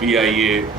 PIA,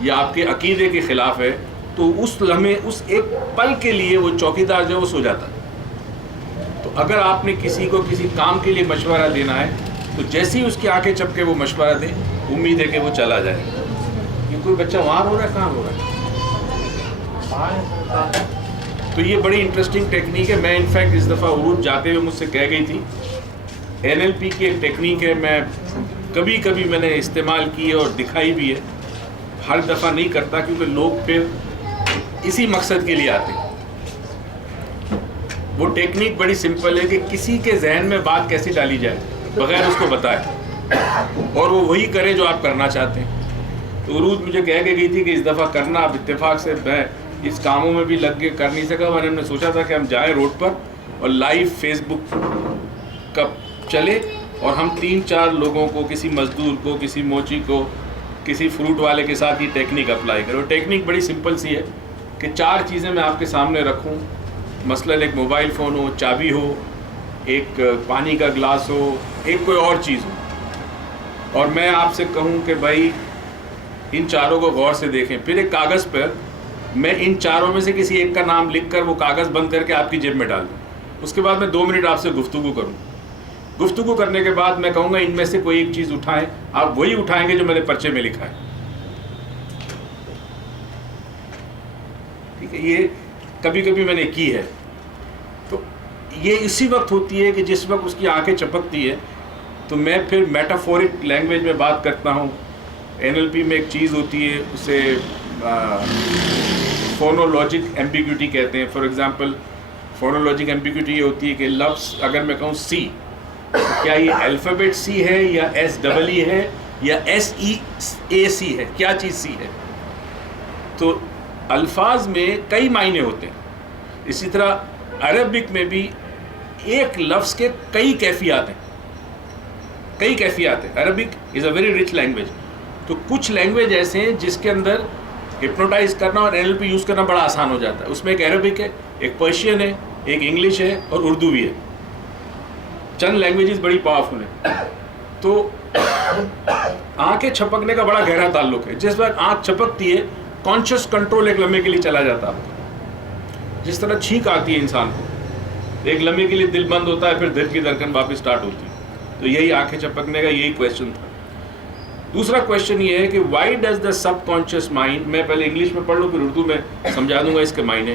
یا آپ کے عقیدے کے خلاف ہے، تو اس لمحے اس ایک پل کے لیے وہ چوکیدار جو ہے وہ سو جاتا ہے. تو اگر آپ نے کسی کو کسی کام کے لیے مشورہ دینا ہے تو جیسے ہی اس کی آنکھیں چپ کے وہ مشورہ دیں، امید ہے کہ وہ چلا جائے. یہ کوئی بچہ وہاں ہو رہا ہے، کہاں ہو رہا ہے؟ تو یہ بڑی انٹرسٹنگ ٹیکنیک ہے. میں انفیکٹ اس دفعہ عروج جاتے ہوئے مجھ سے کہہ گئی تھی NLP کی ایک ٹیکنیک ہے، میں کبھی کبھی میں نے استعمال کی ہے اور دکھائی بھی ہے، ہر دفعہ نہیں کرتا کیونکہ لوگ پھر اسی مقصد کے لیے آتے ہیں. وہ ٹیکنیک بڑی سمپل ہے کہ کسی کے ذہن میں بات کیسے ڈالی جائے بغیر اس کو بتائے اور وہ وہی کرے جو آپ کرنا چاہتے ہیں. تو عروج مجھے کہہ کے گئی تھی کہ اس دفعہ کرنا. اب اتفاق سے میں اس کاموں میں بھی لگ کے کر نہیں سکا، ورنہ ہم نے سوچا تھا کہ ہم جائیں روڈ پر اور لائیو فیس بک کا چلے اور ہم 3-4 لوگوں کو، کسی مزدور کو، کسی موچی کو، کسی فروٹ والے کے ساتھ یہ ٹیکنیک اپلائی کرو. ٹیکنیک بڑی سمپل سی ہے کہ 4 چیزیں میں آپ کے سامنے رکھوں، مثلاً ایک موبائل فون ہو، چابی ہو، ایک پانی کا گلاس ہو، ایک کوئی اور چیز ہو، اور میں آپ سے کہوں کہ بھائی ان 4 کو غور سے دیکھیں. پھر ایک کاغذ پر میں ان 4 میں سے کسی ایک کا نام لکھ کر وہ کاغذ بند کر کے آپ کی جیب میں ڈال دوں. اس کے بعد میں 2 منٹ آپ سے گفتگو کروں. گفتگو کرنے کے بعد میں کہوں گا ان میں سے کوئی ایک چیز اٹھائیں. آپ وہی اٹھائیں گے جو میں نے پرچے میں لکھا ہے. ٹھیک ہے، یہ کبھی کبھی میں نے کی ہے. تو یہ اسی وقت ہوتی ہے کہ جس وقت اس کی آنکھیں چپکتی ہے تو میں پھر میٹافورک لینگویج میں بات کرتا ہوں. NLP میں ایک چیز ہوتی ہے، اسے فونولوجک ایمبیگوٹی کہتے ہیں. فار ایگزامپل فونولوجک ایمبیگوٹی یہ ہوتی ہے کہ لفظ اگر میں کہوں سی، تو کیا یہ الفابیٹ سی ہے یا SEE ہے یا SEAC ہے؟ کیا چیز سی ہے؟ تو الفاظ میں کئی معنی ہوتے ہیں. اسی طرح عربک میں بھی ایک لفظ کے کئی کیفیات ہیں. کئی کیفیات ہیں. Arabic is a very rich language. تو کچھ لینگویج ایسے ہیں جس کے اندر ہپنوٹائز کرنا اور NLP یوز کرنا بڑا آسان ہو جاتا ہے. اس میں ایک عربک ہے، ایک پرشین ہے، ایک انگلش ہے اور اردو بھی ہے. چند لینگویجز بڑی پاورفل ہیں. تو آنکھیں چھپکنے کا بڑا گہرا تعلق ہے. جس وقت آنکھ چھپکتی ہے کانشیس کنٹرول ایک لمحے کے لیے چلا جاتا ہے. جس طرح چھینک آتی ہے انسان کو، ایک لمحے کے لیے دل بند ہوتا ہے، پھر دل کی دھڑکن واپس سٹارٹ ہوتی ہے. تو یہی آنکھیں چپکنے کا یہی کویشچن تھا. دوسرا کویشچن یہ ہے کہ Y does the subconscious mind, میں پہلے انگلش میں پڑھ لوں پھر اردو میں سمجھا دوں گا اس کے معنی.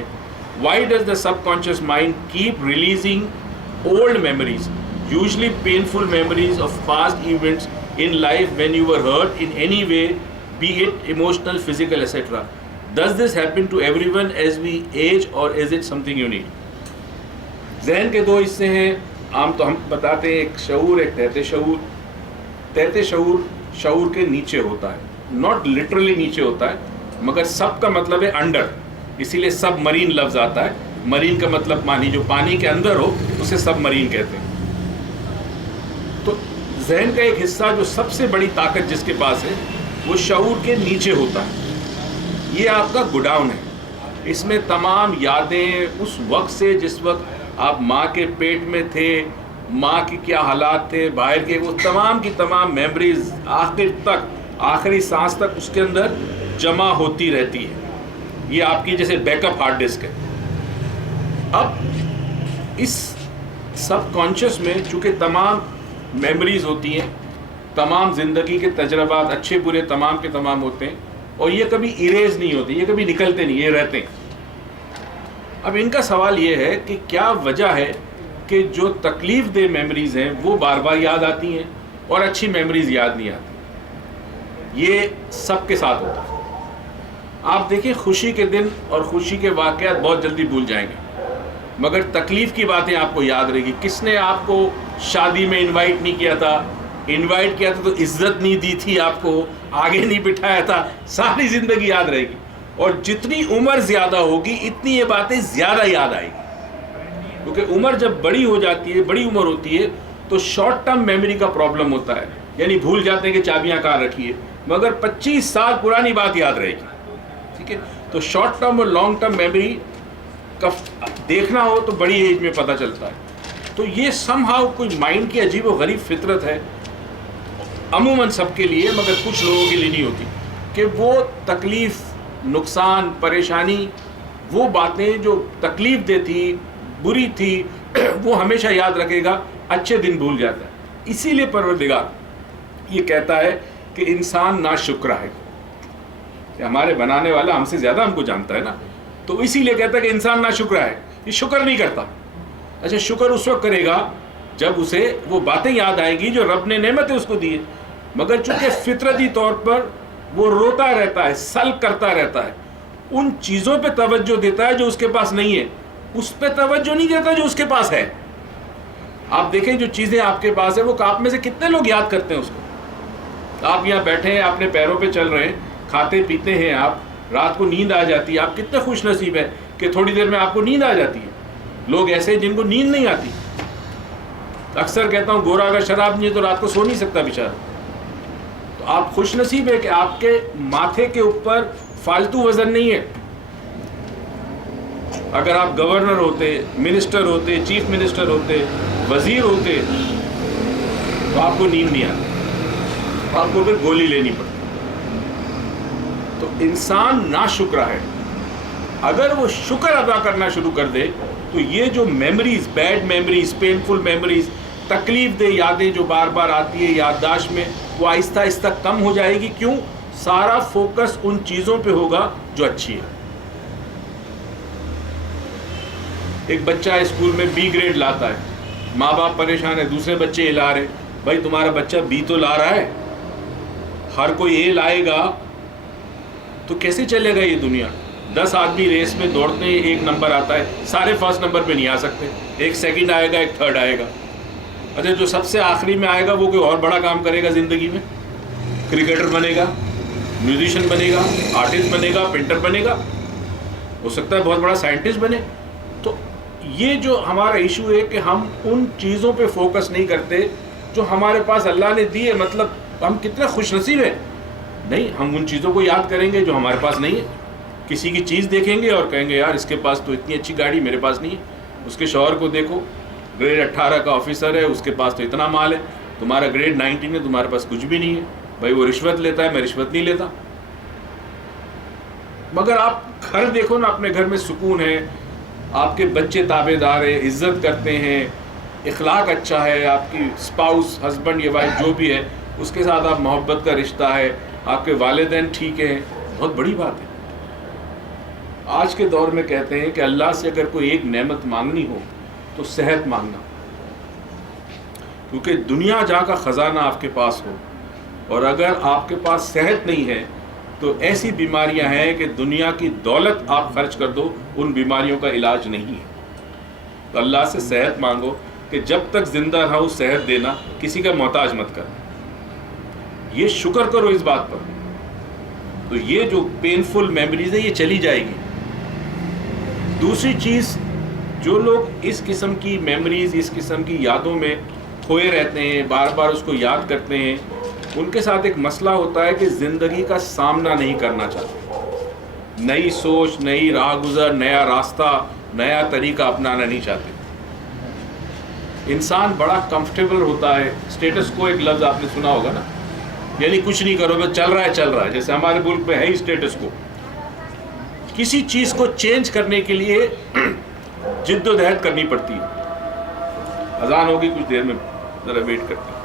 Why does the subconscious mind keep releasing old memories, usually painful memories of past events in life when you were hurt in any way, be it emotional, physical, etc. Does this happen to everyone as we age or is it something unique? ذہن کے 2 حصے ہیں عام تو ہم بتاتے ہیں، ایک شعور، ایک تحت شعور. تحت شعور شعور کے نیچے ہوتا ہے، ناٹ لٹرلی نیچے ہوتا ہے، مگر سب کا مطلب ہے انڈر، اسی لیے سب مرین لفظ آتا ہے. مرین کا مطلب پانی، جو پانی کے اندر ہو اسے سب مرین کہتے ہیں. تو ذہن کا ایک حصہ جو سب سے بڑی طاقت جس کے پاس ہے وہ شعور کے نیچے ہوتا ہے. یہ آپ کا گوڈاؤن ہے. اس میں تمام یادیں اس وقت سے جس وقت آپ ماں کے پیٹ میں تھے، ماں کی کیا حالات تھے، باہر کے، وہ تمام کی تمام میموریز آخر تک، آخری سانس تک اس کے اندر جمع ہوتی رہتی ہے. یہ آپ کی جیسے بیک اپ ہارڈ ڈسک ہے. اب اس سب کانشیس میں چونکہ تمام میموریز ہوتی ہیں، تمام زندگی کے تجربات اچھے برے تمام کے تمام ہوتے ہیں اور یہ کبھی ایریز نہیں ہوتے، یہ کبھی نکلتے نہیں، یہ رہتے ہیں. اب ان کا سوال یہ ہے کہ کیا وجہ ہے کہ جو تکلیف دہ میموریز ہیں وہ بار بار یاد آتی ہیں اور اچھی میموریز یاد نہیں آتی. یہ سب کے ساتھ ہوتا ہے. آپ دیکھیں خوشی کے دن اور خوشی کے واقعات بہت جلدی بھول جائیں گے، مگر تکلیف کی باتیں آپ کو یاد رہے گی. کس نے آپ کو شادی میں انوائٹ نہیں کیا تھا، انوائٹ کیا تھا تو عزت نہیں دی تھی، آپ کو آگے نہیں بٹھایا تھا، ساری زندگی یاد رہے گی. اور جتنی عمر زیادہ ہوگی اتنی یہ باتیں زیادہ یاد آئے گی، کیونکہ عمر جب بڑی ہو جاتی ہے، بڑی عمر ہوتی ہے تو شارٹ ٹرم میموری کا پرابلم ہوتا ہے. یعنی بھول جاتے ہیں کہ چابیاں کہاں رکھی ہے، مگر 25 سال پرانی بات یاد رہے گی. ٹھیک ہے، تو شارٹ ٹرم اور لانگ ٹرم میموری کا دیکھنا ہو تو بڑی ایج میں پتہ چلتا ہے. تو یہ سم ہاؤ کوئی مائنڈ کی عجیب و غریب فطرت ہے. عموماً سب کے لیے مگر کچھ لوگوں کے لیے نہیں ہوتی، کہ وہ تکلیف، نقصان، پریشانی، وہ باتیں جو تکلیف دہ تھی، بری تھی، وہ ہمیشہ یاد رکھے گا، اچھے دن بھول جاتا ہے. اسی لیے پروردگار یہ کہتا ہے کہ انسان ناشکرا ہے، کہ ہمارے بنانے والا ہم سے زیادہ ہم کو جانتا ہے نا، تو اسی لیے کہتا ہے کہ انسان ناشکرا ہے، یہ شکر نہیں کرتا. اچھا، شکر اس وقت کرے گا جب اسے وہ باتیں یاد آئے گی جو رب نے نعمتیں اس کو دی ہے، مگر چونکہ فطرتی طور پر وہ روتا رہتا ہے، سلب کرتا رہتا ہے، ان چیزوں پہ توجہ دیتا ہے جو اس کے پاس نہیں ہے، اس پہ توجہ نہیں دیتا جو اس کے پاس ہے. آپ دیکھیں جو چیزیں آپ کے پاس ہے وہ آپ میں سے کتنے لوگ یاد کرتے ہیں اس کو. آپ یہاں بیٹھے ہیں، اپنے پیروں پہ چل رہے ہیں، کھاتے پیتے ہیں، آپ رات کو نیند آ جاتی ہے، آپ کتنے خوش نصیب ہیں کہ تھوڑی دیر میں آپ کو نیند آ جاتی ہے. لوگ ایسے ہیں جن کو نیند نہیں آتی. اکثر کہتا ہوں گورا اگر شراب نہیں ہے تو رات کو سو نہیں سکتا بیچارہ. تو آپ خوش نصیب ہے کہ آپ کے ماتھے کے اوپر فالتو وزن نہیں ہے. اگر آپ گورنر ہوتے، منسٹر ہوتے، چیف منسٹر ہوتے، وزیر ہوتے، تو آپ کو نیند نہیں آتی، آپ کو پھر گولی لینی پڑتی. تو انسان ناشکرا ہے. اگر وہ شکر ادا کرنا شروع کر دے تو یہ جو memories, bad memories, painful memories, تکلیف دہ یادیں جو بار بار آتی ہے یادداشت میں، وہ آہستہ آہستہ کم ہو جائے گی. کیوں؟ سارا فوکس ان چیزوں پہ ہوگا جو اچھی ہے. ایک بچہ اسکول میں بی گریڈ لاتا ہے، ماں باپ پریشان ہے، دوسرے بچے اے لا رہے. بھائی تمہارا بچہ بی تو لا رہا ہے، ہر کوئی اے لائے گا تو کیسے چلے گا یہ دنیا؟ 10 آدمی ریس میں دوڑتے ہیں، ایک نمبر آتا ہے، سارے فرسٹ نمبر پہ نہیں آ سکتے، ایک سیکنڈ آئے گا، ایک تھرڈ آئے گا. اچھا، جو سب سے آخری میں آئے گا وہ کوئی اور بڑا کام کرے گا زندگی میں، کرکٹر بنے گا، میوزیشین بنے گا، آرٹسٹ بنے گا، پینٹر بنے گا، ہو سکتا ہے بہت بڑا سائنٹسٹ بنے. تو یہ جو ہمارا ایشو ہے کہ ہم ان چیزوں پہ فوکس نہیں کرتے جو ہمارے پاس اللہ نے دی ہے. مطلب ہم کتنے خوش نصیب ہیں. نہیں، ہم ان چیزوں کو یاد کریں گے جو ہمارے پاس نہیں ہے. کسی کی چیز دیکھیں گے اور کہیں گے یار اس کے پاس تو اتنی اچھی گاڑی، میرے پاس نہیں ہے. اس کے شوہر کو دیکھو، گریڈ 18 کا آفیسر ہے، اس کے پاس تو اتنا مال ہے، تمہارا گریڈ 19 ہے، تمہارے پاس کچھ بھی نہیں ہے. بھائی وہ رشوت لیتا ہے، میں رشوت نہیں لیتا. مگر آپ گھر دیکھو نا، اپنے گھر میں سکون ہے، آپ کے بچے تابع دار ہیں، عزت کرتے ہیں، اخلاق اچھا ہے، آپ کی اسپاؤس، ہسبینڈ یا وائف جو بھی ہے اس کے ساتھ آپ محبت کا رشتہ ہے، آپ کے والدین ٹھیک ہیں، بہت بڑی بات ہے. آج کے دور میں کہتے ہیں کہ اللہ سے اگر کوئی ایک نعمت مانگنی ہو تو صحت مانگنا، کیونکہ دنیا جہاں کا خزانہ آپ کے پاس ہو، اور اگر آپ کے پاس صحت نہیں ہے تو ایسی بیماریاں ہیں کہ دنیا کی دولت آپ خرچ کر دو، ان بیماریوں کا علاج نہیں ہے. تو اللہ سے صحت مانگو کہ جب تک زندہ رہو صحت دینا، کسی کا محتاج مت کرنا. یہ شکر کرو اس بات پر، تو یہ جو پینفل میموریز ہے یہ چلی جائے گی. دوسری چیز، جو لوگ اس قسم کی میموریز، اس قسم کی یادوں میں کھوئے رہتے ہیں، بار بار اس کو یاد کرتے ہیں، ان کے ساتھ ایک مسئلہ ہوتا ہے کہ زندگی کا سامنا نہیں کرنا چاہتے. نئی سوچ، نئی راہ گزر، نیا راستہ، نیا طریقہ اپنانا نہیں چاہتے. انسان بڑا کمفرٹیبل ہوتا ہے. اسٹیٹس کو ایک لفظ آپ نے سنا ہوگا نا، یعنی کچھ نہیں کرو، بس چل رہا ہے چل رہا ہے. جیسے ہمارے ملک میں ہے ہی اسٹیٹس کو. کسی چیز کو چینج کرنے کے لیے جد و جہد کرنی پڑتی ہے. اذان ہوگی کچھ دیر میں، ذرا ویٹ کرتے ہیں.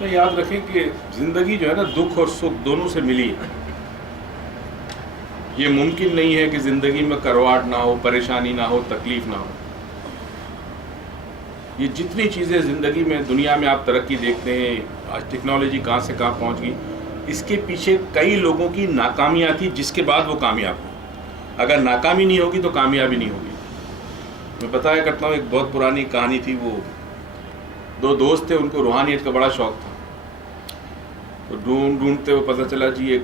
تو یاد رکھیں کہ زندگی جو ہے نا دکھ اور سکھ دونوں سے ملی ہے. یہ ممکن نہیں ہے کہ زندگی میں کرواٹ نہ ہو, پریشانی نہ ہو, تکلیف نہ ہو. یہ جتنی چیزیں زندگی میں دنیا میں آپ ترقی دیکھتے ہیں, آج ٹیکنالوجی کہاں سے کہاں پہنچ گئی, اس کے پیچھے کئی لوگوں کی ناکامیاں تھی جس کے بعد وہ کامیاب ہوئی. اگر ناکامی نہیں ہوگی تو کامیابی نہیں ہوگی. میں بتایا کرتا ہوں, ایک بہت پرانی کہانی تھی. وہ دو دوست تھے, ان کو روحانیت کا بڑا شوق تھا. تو ڈھونڈتے وہ پتہ چلا جی ایک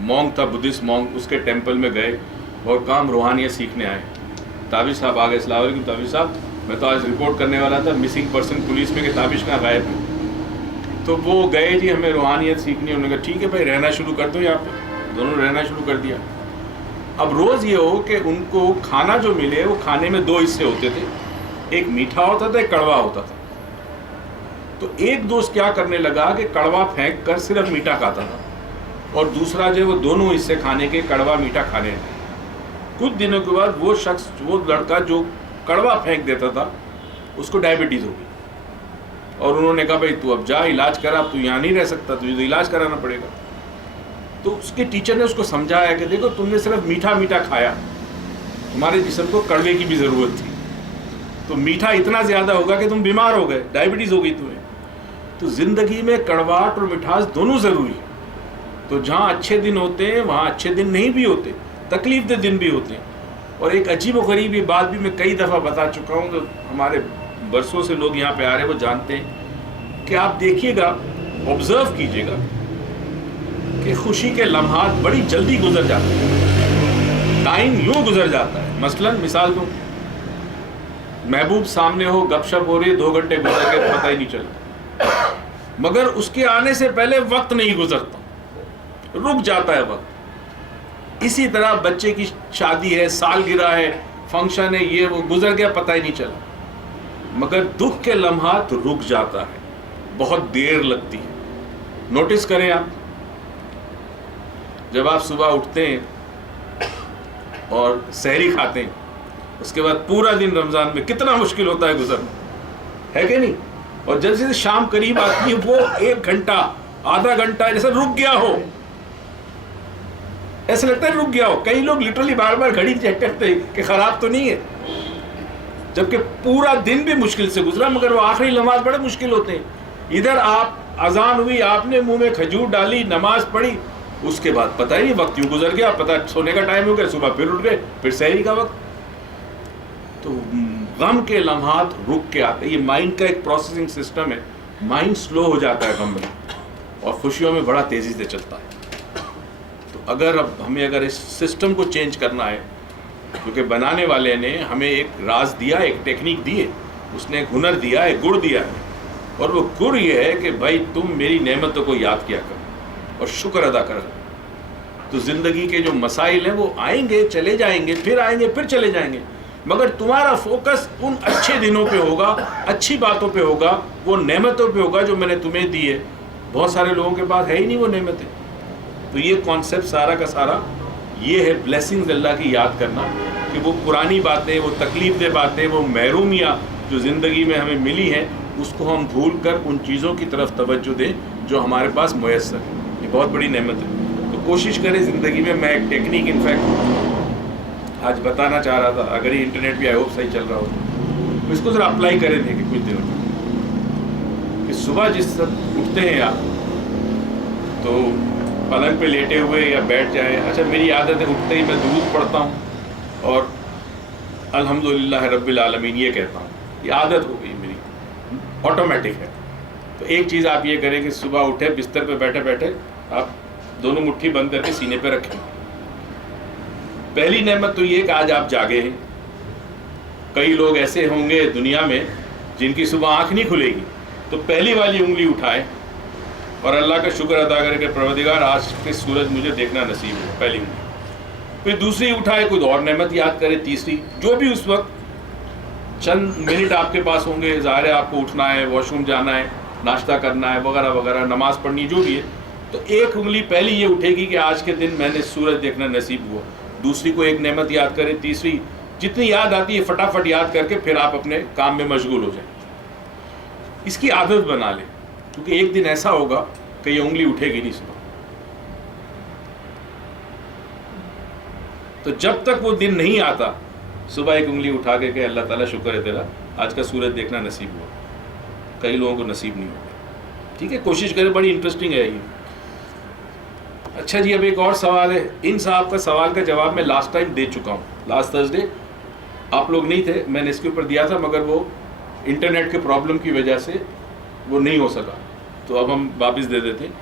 مونک تھا, بدھسٹ مونک, اس کے ٹیمپل میں گئے اور کام روحانیت سیکھنے آئے. تابش صاحب آ گئے, السلام علیکم تابش صاحب, میں تو آج رپورٹ کرنے والا تھا مسنگ پرسن پولیس میں کہ تابش کہاں غائب ہے. تو وہ گئے جی ہمیں روحانیت سیکھنی. انہوں نے کہا ٹھیک ہے بھائی, رہنا شروع کر دو یہاں پہ. دونوں نے رہنا شروع کر دیا. اب روز یہ ہو کہ ان کو کھانا جو ملے وہ کھانے میں دو حصے ہوتے تھے, ایک میٹھا ہوتا تھا, ایک کڑوا ہوتا تھا. تو ایک دوست کیا کرنے لگا کہ کڑوا پھینک کر صرف میٹھا کھاتا تھا, اور دوسرا جو وہ دونوں حصے کھانے کے, کڑوا میٹھا کھانے لگے. کچھ دنوں کے بعد وہ شخص, وہ لڑکا جو کڑوا پھینک دیتا تھا, اس کو ڈائبٹیز ہو گئی. اور انہوں نے کہا بھائی تو اب جا علاج کرا, اب تو یہاں نہیں رہ سکتا, تجھے تو علاج کرانا پڑے گا. تو اس کے ٹیچر نے اس کو سمجھایا کہ دیکھو تم نے صرف میٹھا میٹھا کھایا, تمہارے جسم کو کڑوے کی بھی ضرورت تھی. تو میٹھا اتنا زیادہ ہوگا کہ تم بیمار ہو گئے, ڈائبٹیز ہو گئی تمہیں. تو زندگی میں کڑواہٹ اور مٹھاس دونوں ضروری ہے. تو جہاں اچھے دن ہوتے ہیں وہاں اچھے دن نہیں بھی ہوتے, تکلیف دہ دن بھی ہوتے ہیں. اور ایک عجیب و غریب یہ بات بھی میں کئی دفعہ بتا چکا ہوں, جو ہمارے برسوں سے لوگ یہاں پہ آ رہے ہیں وہ جانتے ہیں کہ آپ دیکھیے گا, آبزرو کیجیے گا کہ خوشی کے لمحات بڑی جلدی گزر جاتے ہیں, ٹائم یوں گزر جاتا ہے. مثلاً مثال دوں, محبوب سامنے ہو, گپ شپ ہو رہی ہے, 2 گھنٹے گزر گئے پتہ ہی نہیں چلتا, مگر اس کے آنے سے پہلے وقت نہیں گزرتا, رک جاتا ہے وقت. اسی طرح بچے کی شادی ہے, سالگرہ ہے, فنکشن ہے, یہ وہ گزر گیا پتہ ہی نہیں چلا, مگر دکھ کے لمحات رک جاتا ہے, بہت دیر لگتی ہے. نوٹس کریں آپ, جب آپ صبح اٹھتے ہیں اور سحری کھاتے ہیں, اس کے بعد پورا دن رمضان میں کتنا مشکل ہوتا ہے گزرنا, ہے کہ نہیں؟ اور جب سے شام قریب آتی ہے وہ 1 گھنٹہ, آدھا گھنٹہ جیسے رک گیا ہو, ایسا لگتا ہے رک گیا ہو. کئی لوگ لٹرلی بار بار گھڑی چیک کرتے ہیں کہ خراب تو نہیں ہے, جبکہ پورا دن بھی مشکل سے گزرا, مگر وہ آخری لمحات بڑے مشکل ہوتے ہیں. ادھر آپ اذان ہوئی, آپ نے منہ میں کھجور ڈالی, نماز پڑھی, اس کے بعد پتہ ہی نہیں وقت یوں گزر گیا, پتہ سونے کا ٹائم ہو گیا, صبح پھر اٹھ گئے, پھر سحری کا وقت. تو غم کے لمحات رک کے آتے ہیں. یہ مائنڈ کا ایک پروسیسنگ سسٹم ہے, مائنڈ سلو ہو جاتا ہے غم میں, اور خوشیوں میں بڑا تیزی سے چلتا ہے. تو اگر اس سسٹم کو چینج کرنا ہے, کیونکہ بنانے والے نے ہمیں ایک راز دیا, ایک ٹیکنیک دی ہے, اس نے ایک ہنر دیا ہے, گڑ دیا ہے, اور وہ گڑ یہ ہے کہ بھائی تم میری نعمتوں کو یاد کیا کرو اور شکر ادا کرو. تو زندگی کے جو مسائل ہیں وہ آئیں گے, چلے جائیں گے, پھر آئیں گے, پھر چلے جائیں گے, مگر تمہارا فوکس ان اچھے دنوں پہ ہوگا, اچھی باتوں پہ ہوگا, وہ نعمتوں پہ ہوگا جو میں نے تمہیں دی ہے. بہت سارے لوگوں کے پاس ہے ہی نہیں وہ نعمتیں. تو یہ کانسیپٹ سارا کا سارا یہ ہے بلیسنگز اللہ کی یاد کرنا, کہ وہ پرانی باتیں, وہ تکلیف دہ باتیں, وہ محرومیاں جو زندگی میں ہمیں ملی ہیں, اس کو ہم بھول کر ان چیزوں کی طرف توجہ دیں جو ہمارے پاس میسر ہے. یہ بہت بڑی نعمت ہے. تو کوشش کریں زندگی میں. میں ایک ٹیکنیک انفیکٹ آج بتانا چاہ رہا تھا, اگر یہ انٹرنیٹ بھی آئی ہوپ صحیح چل رہا ہو تو اس کو ذرا اپلائی کریں تھے کہ کچھ دنوں میں, کہ صبح جس وقت اٹھتے ہیں آپ تو پلنگ پہ لیٹے ہوئے یا بیٹھ جائیں. اچھا میری عادت ہے اٹھتے ہی میں درود پڑھتا ہوں اور الحمدللہ رب العالمین یہ کہتا ہوں. یہ عادت ہو گئی میری, آٹومیٹک ہے. تو ایک چیز آپ یہ کریں کہ صبح اٹھے, بستر پہ بیٹھے بیٹھے آپ دونوں مٹھی بند کر کے سینے پہ رکھیں. پہلی نعمت تو یہ کہ آج آپ جاگے ہیں. کئی لوگ ایسے ہوں گے دنیا میں جن کی صبح آنکھ نہیں کھلے گی, تو پہلی والی انگلی اٹھائیں اور اللہ کا شکر ادا کرے کہ پروردگار آج کے سورج مجھے دیکھنا نصیب ہو, پہلی انگلی. پھر دوسری اٹھائے, کوئی اور نعمت یاد کرے. تیسری, جو بھی اس وقت چند منٹ آپ کے پاس ہوں گے, ظاہر ہے آپ کو اٹھنا ہے, واش روم جانا ہے, ناشتہ کرنا ہے, وغیرہ وغیرہ, نماز پڑھنی, جو بھی ہے, تو ایک انگلی پہلی یہ اٹھے گی کہ آج کے دن میں نے سورج دیکھنا نصیب ہوا. دوسری کو ایک نعمت یاد کرے. تیسری جتنی یاد آتی ہے فٹافٹ یاد کر کے پھر آپ اپنے کام میں مشغول ہو جائیں. اس کی عادت بنا لے، کیونکہ ایک دن ایسا ہوگا کہ یہ انگلی اٹھے گی نہیں صبح. تو جب تک وہ دن نہیں آتا صبح ایک انگلی اٹھا کے کہ اللہ تعالیٰ شکر ہے تیرا آج کا سورج دیکھنا نصیب ہوا. کئی لوگوں کو نصیب نہیں ہوگا. ٹھیک ہے، کوشش کریں، بڑی انٹرسٹنگ ہے یہ. اچھا جی، اب ایک اور سوال ہے. ان صاحب کا سوال کا جواب میں لاسٹ ٹائم دے چکا ہوں، لاسٹ تھرسڈے. آپ لوگ نہیں تھے، میں نے اس کے اوپر دیا تھا، مگر وہ انٹرنیٹ کے پرابلم کی وجہ سے وہ نہیں ہو سکا، تو اب ہم واپس دے دیتے ہیں.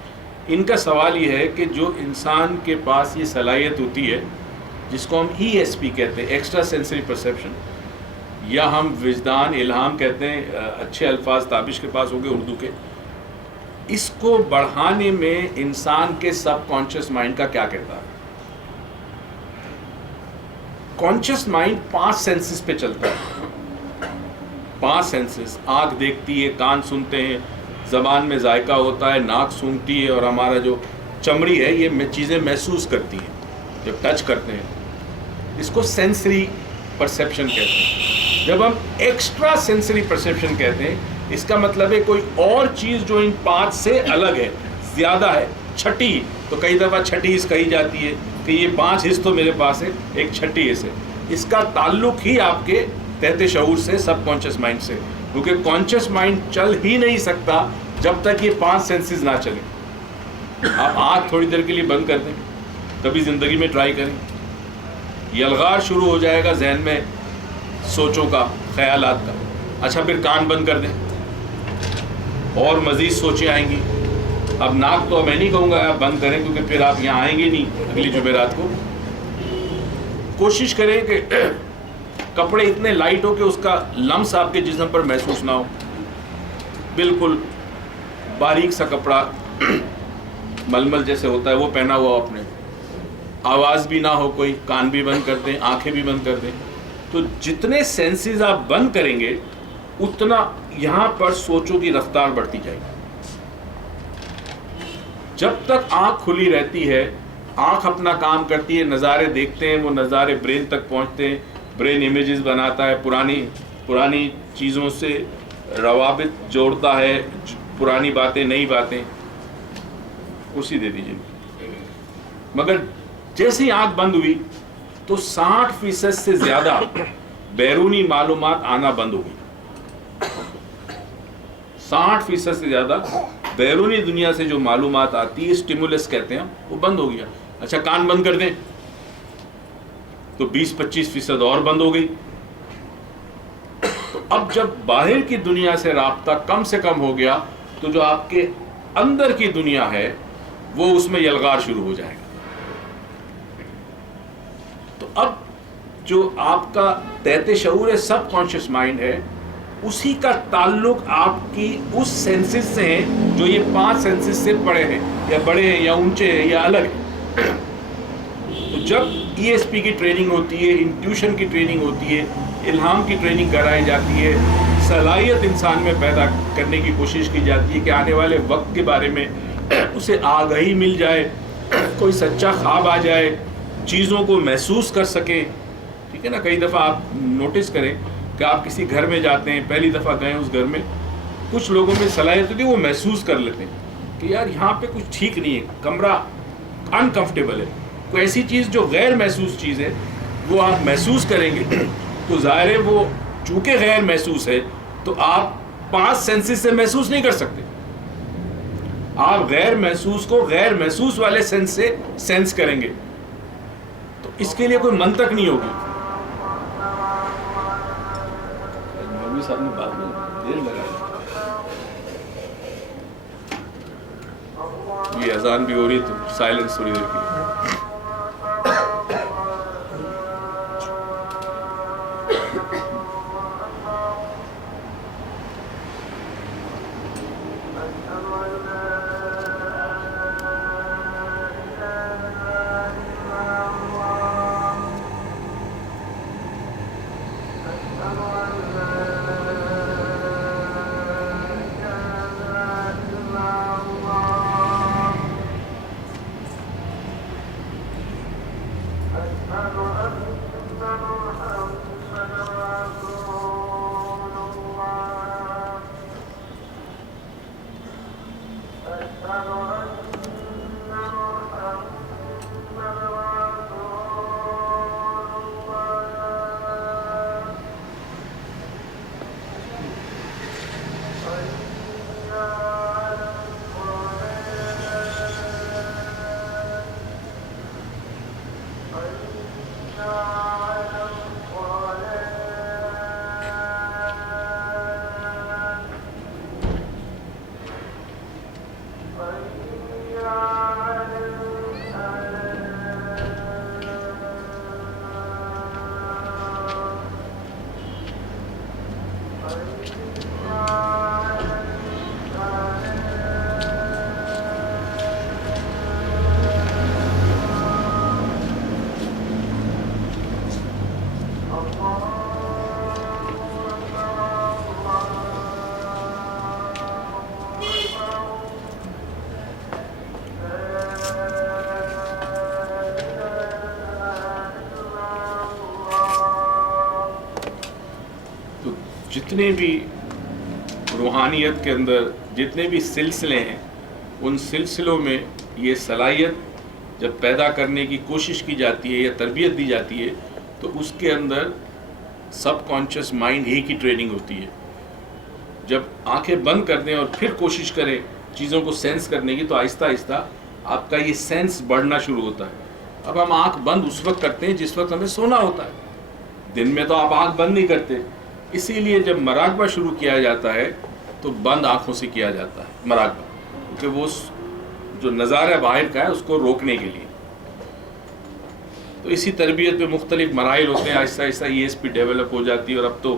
ان کا سوال یہ ہے کہ جو انسان کے پاس یہ صلاحیت ہوتی ہے جس کو ہم ESP کہتے ہیں، ایکسٹرا سینسری پرسیپشن، یا ہم وجدان الہام کہتے ہیں، اچھے الفاظ تابش کے پاس ہو گئے اردو کے، اس کو بڑھانے میں انسان کے سب کانشیس مائنڈ کا کیا کہتا ہے؟ کانشیس مائنڈ 5 سینسز پہ چلتا ہے. 5 سینسز، آنکھ دیکھتی ہے، کان سنتے ہیں، زبان میں ذائقہ ہوتا ہے، ناک سونگھتی ہے، اور ہمارا جو چمڑی ہے یہ چیزیں محسوس کرتی ہیں جب ٹچ کرتے ہیں. اس کو سینسری پرسیپشن کہتے ہیں. جب ہم ایکسٹرا سینسری پرسیپشن کہتے ہیں، اس کا مطلب ہے کوئی اور چیز جو ان 5 سے الگ ہے، زیادہ ہے، چھٹی. تو کئی دفعہ چھٹی حص کہی جاتی ہے کہ یہ 5 حص تو میرے پاس ہے، ایک چھٹی حص ہے. اس کا تعلق ہی آپ کے تحت شعور سے، سب کانشیس مائنڈ سے، کیونکہ کانشیس مائنڈ چل ہی نہیں سکتا جب تک یہ 5 سینسز نہ چلیں. آپ آنکھ تھوڑی دیر کے لیے بند کر دیں، کبھی زندگی میں ٹرائی کریں، یلغار شروع ہو جائے گا ذہن میں سوچوں کا، خیالات کا. اچھا پھر کان بند کر دیں، اور مزید سوچیں آئیں گی. اب ناک تو میں نہیں کہوں گا آپ بند کریں، کیونکہ پھر آپ یہاں آئیں گے نہیں اگلی جمعرات کو. کوشش کریں کہ کپڑے اتنے لائٹ ہو کہ اس کا لمس آپ کے جسم پر محسوس نہ ہو. بالکل باریک سا کپڑا ململ جیسے ہوتا ہے وہ پہنا ہوا آپ نے. آواز بھی نہ ہو کوئی، کان بھی بند کر دیں، آنکھیں بھی بند کر دیں. تو جتنے سینسز آپ بند کریں گے اتنا یہاں پر سوچوں کی رفتار بڑھتی جائے گی. جب تک آنکھ کھلی رہتی ہے، آنکھ اپنا کام کرتی ہے، نظارے دیکھتے ہیں، وہ نظارے برین تک پہنچتے ہیں، برین امیجز بناتا ہے، پرانی چیزوں سے روابط جوڑتا ہے، پرانی باتیں، نئی باتیں. اسی دے دیجیے. مگر جیسی آنکھ بند ہوئی تو 60% سے زیادہ بیرونی معلومات آنا بند ہوگی. 60% سے زیادہ بیرونی دنیا سے جو معلومات آتی ہے، اسٹیمولس کہتے ہیں، وہ بند ہو گیا. اچھا کان بند کر دیں تو 20-25% اور بند ہو گئی. تو اب جب باہر کی دنیا سے رابطہ کم سے کم ہو گیا تو جو آپ کے اندر کی دنیا ہے وہ اس میں یلغار شروع ہو جائے گا. تو اب جو آپ کا تحت شعور ہے، سب کانشیس مائنڈ ہے، اسی کا تعلق آپ کی اس سینسز سے ہے جو یہ 5 سینسز سے پڑے ہیں، یا بڑے ہیں، یا اونچے ہیں، یا الگ ہیں. تو جب ESP کی ٹریننگ ہوتی ہے، انٹیوشن کی ٹریننگ ہوتی ہے، الہام کی ٹریننگ کرائی جاتی ہے، صلاحیت انسان میں پیدا کرنے کی کوشش کی جاتی ہے کہ آنے والے وقت کے بارے میں اسے آگاہی مل جائے، کوئی سچا خواب آ جائے، چیزوں کو محسوس کر سکے. ٹھیک ہے نا. کئی دفعہ آپ نوٹس کریں کہ آپ کسی گھر میں جاتے ہیں، پہلی دفعہ گئے اس گھر میں، کچھ لوگوں میں صلاحیت ہوتی ہے وہ محسوس کر لیتے ہیں کہ یار یہاں پہ کچھ ٹھیک نہیں ہے، کمرہ انکمفرٹیبل ہے. کوئی ایسی چیز جو غیر محسوس چیز ہے وہ آپ محسوس کریں گے تو ظاہر ہے وہ چونکہ غیر محسوس ہے تو آپ 5 سینسز سے محسوس نہیں کر سکتے. آپ غیر محسوس کو غیر محسوس والے سینس سے سینس کریں گے. تو اس کے لیے کوئی منطق نہیں ہوگی. مولوی صاحب نے بات میں دیر لگائی. یہ اذان بھی ہو رہی ہے تو سائلنس تھوڑی دیر کے لیے. جتنے بھی روحانیت کے اندر جتنے بھی سلسلے ہیں، ان سلسلوں میں یہ صلاحیت جب پیدا کرنے کی کوشش کی جاتی ہے یا تربیت دی جاتی ہے تو اس کے اندر سب کانشیس مائنڈ ہی کی ٹریننگ ہوتی ہے. جب آنکھیں بند کر دیں اور پھر کوشش کریں چیزوں کو سینس کرنے کی تو آہستہ آہستہ آپ کا یہ سینس بڑھنا شروع ہوتا ہے. اب ہم آنکھ بند اس وقت کرتے ہیں جس وقت ہمیں سونا ہوتا ہے، دن میں تو آپ آنکھ بند نہیں کرتے. اسی لیے جب مراقبہ شروع کیا جاتا ہے تو بند آنکھوں سے کیا جاتا ہے مراقبہ، کیونکہ وہ جو نظارہ باہر کا ہے اس کو روکنے کے لیے. تو اسی تربیت میں مختلف مراحل ہوتے ہیں، آہستہ آہستہ یہ اس پہ ڈیولپ ہو جاتی ہے. اور اب تو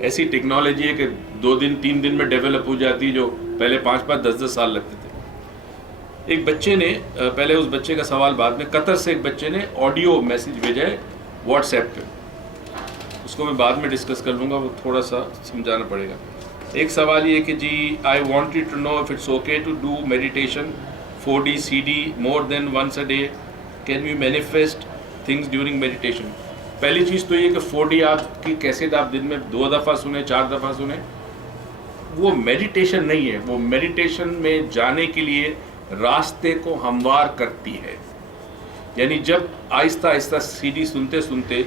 ایسی ٹیکنالوجی ہے کہ 2 دن 3 دن میں ڈیولپ ہو جاتی ہے جو پہلے 5 10 سال لگتے تھے. ایک بچے نے پہلے اس بچے کا سوال بعد میں، قطر سے ایک بچے نے آڈیو میسیج بھیجا ہے واٹس ایپ پہ، اس کو میں بعد میں ڈسکس کر لوں گا، وہ تھوڑا سا سمجھانا پڑے گا. ایک سوال یہ کہ جی I wanted to know if it's okay to do meditation 4D CD more than once a day, can we manifest things during meditation. پہلی چیز تو یہ کہ 4D آپ کی کیسٹ آپ دن میں 2 دفعہ سنیں 4 دفعہ سنیں، وہ میڈیٹیشن نہیں ہے. وہ میڈیٹیشن میں جانے کے لیے راستے کو ہموار کرتی ہے. یعنی جب آہستہ آہستہ CD سنتے سنتے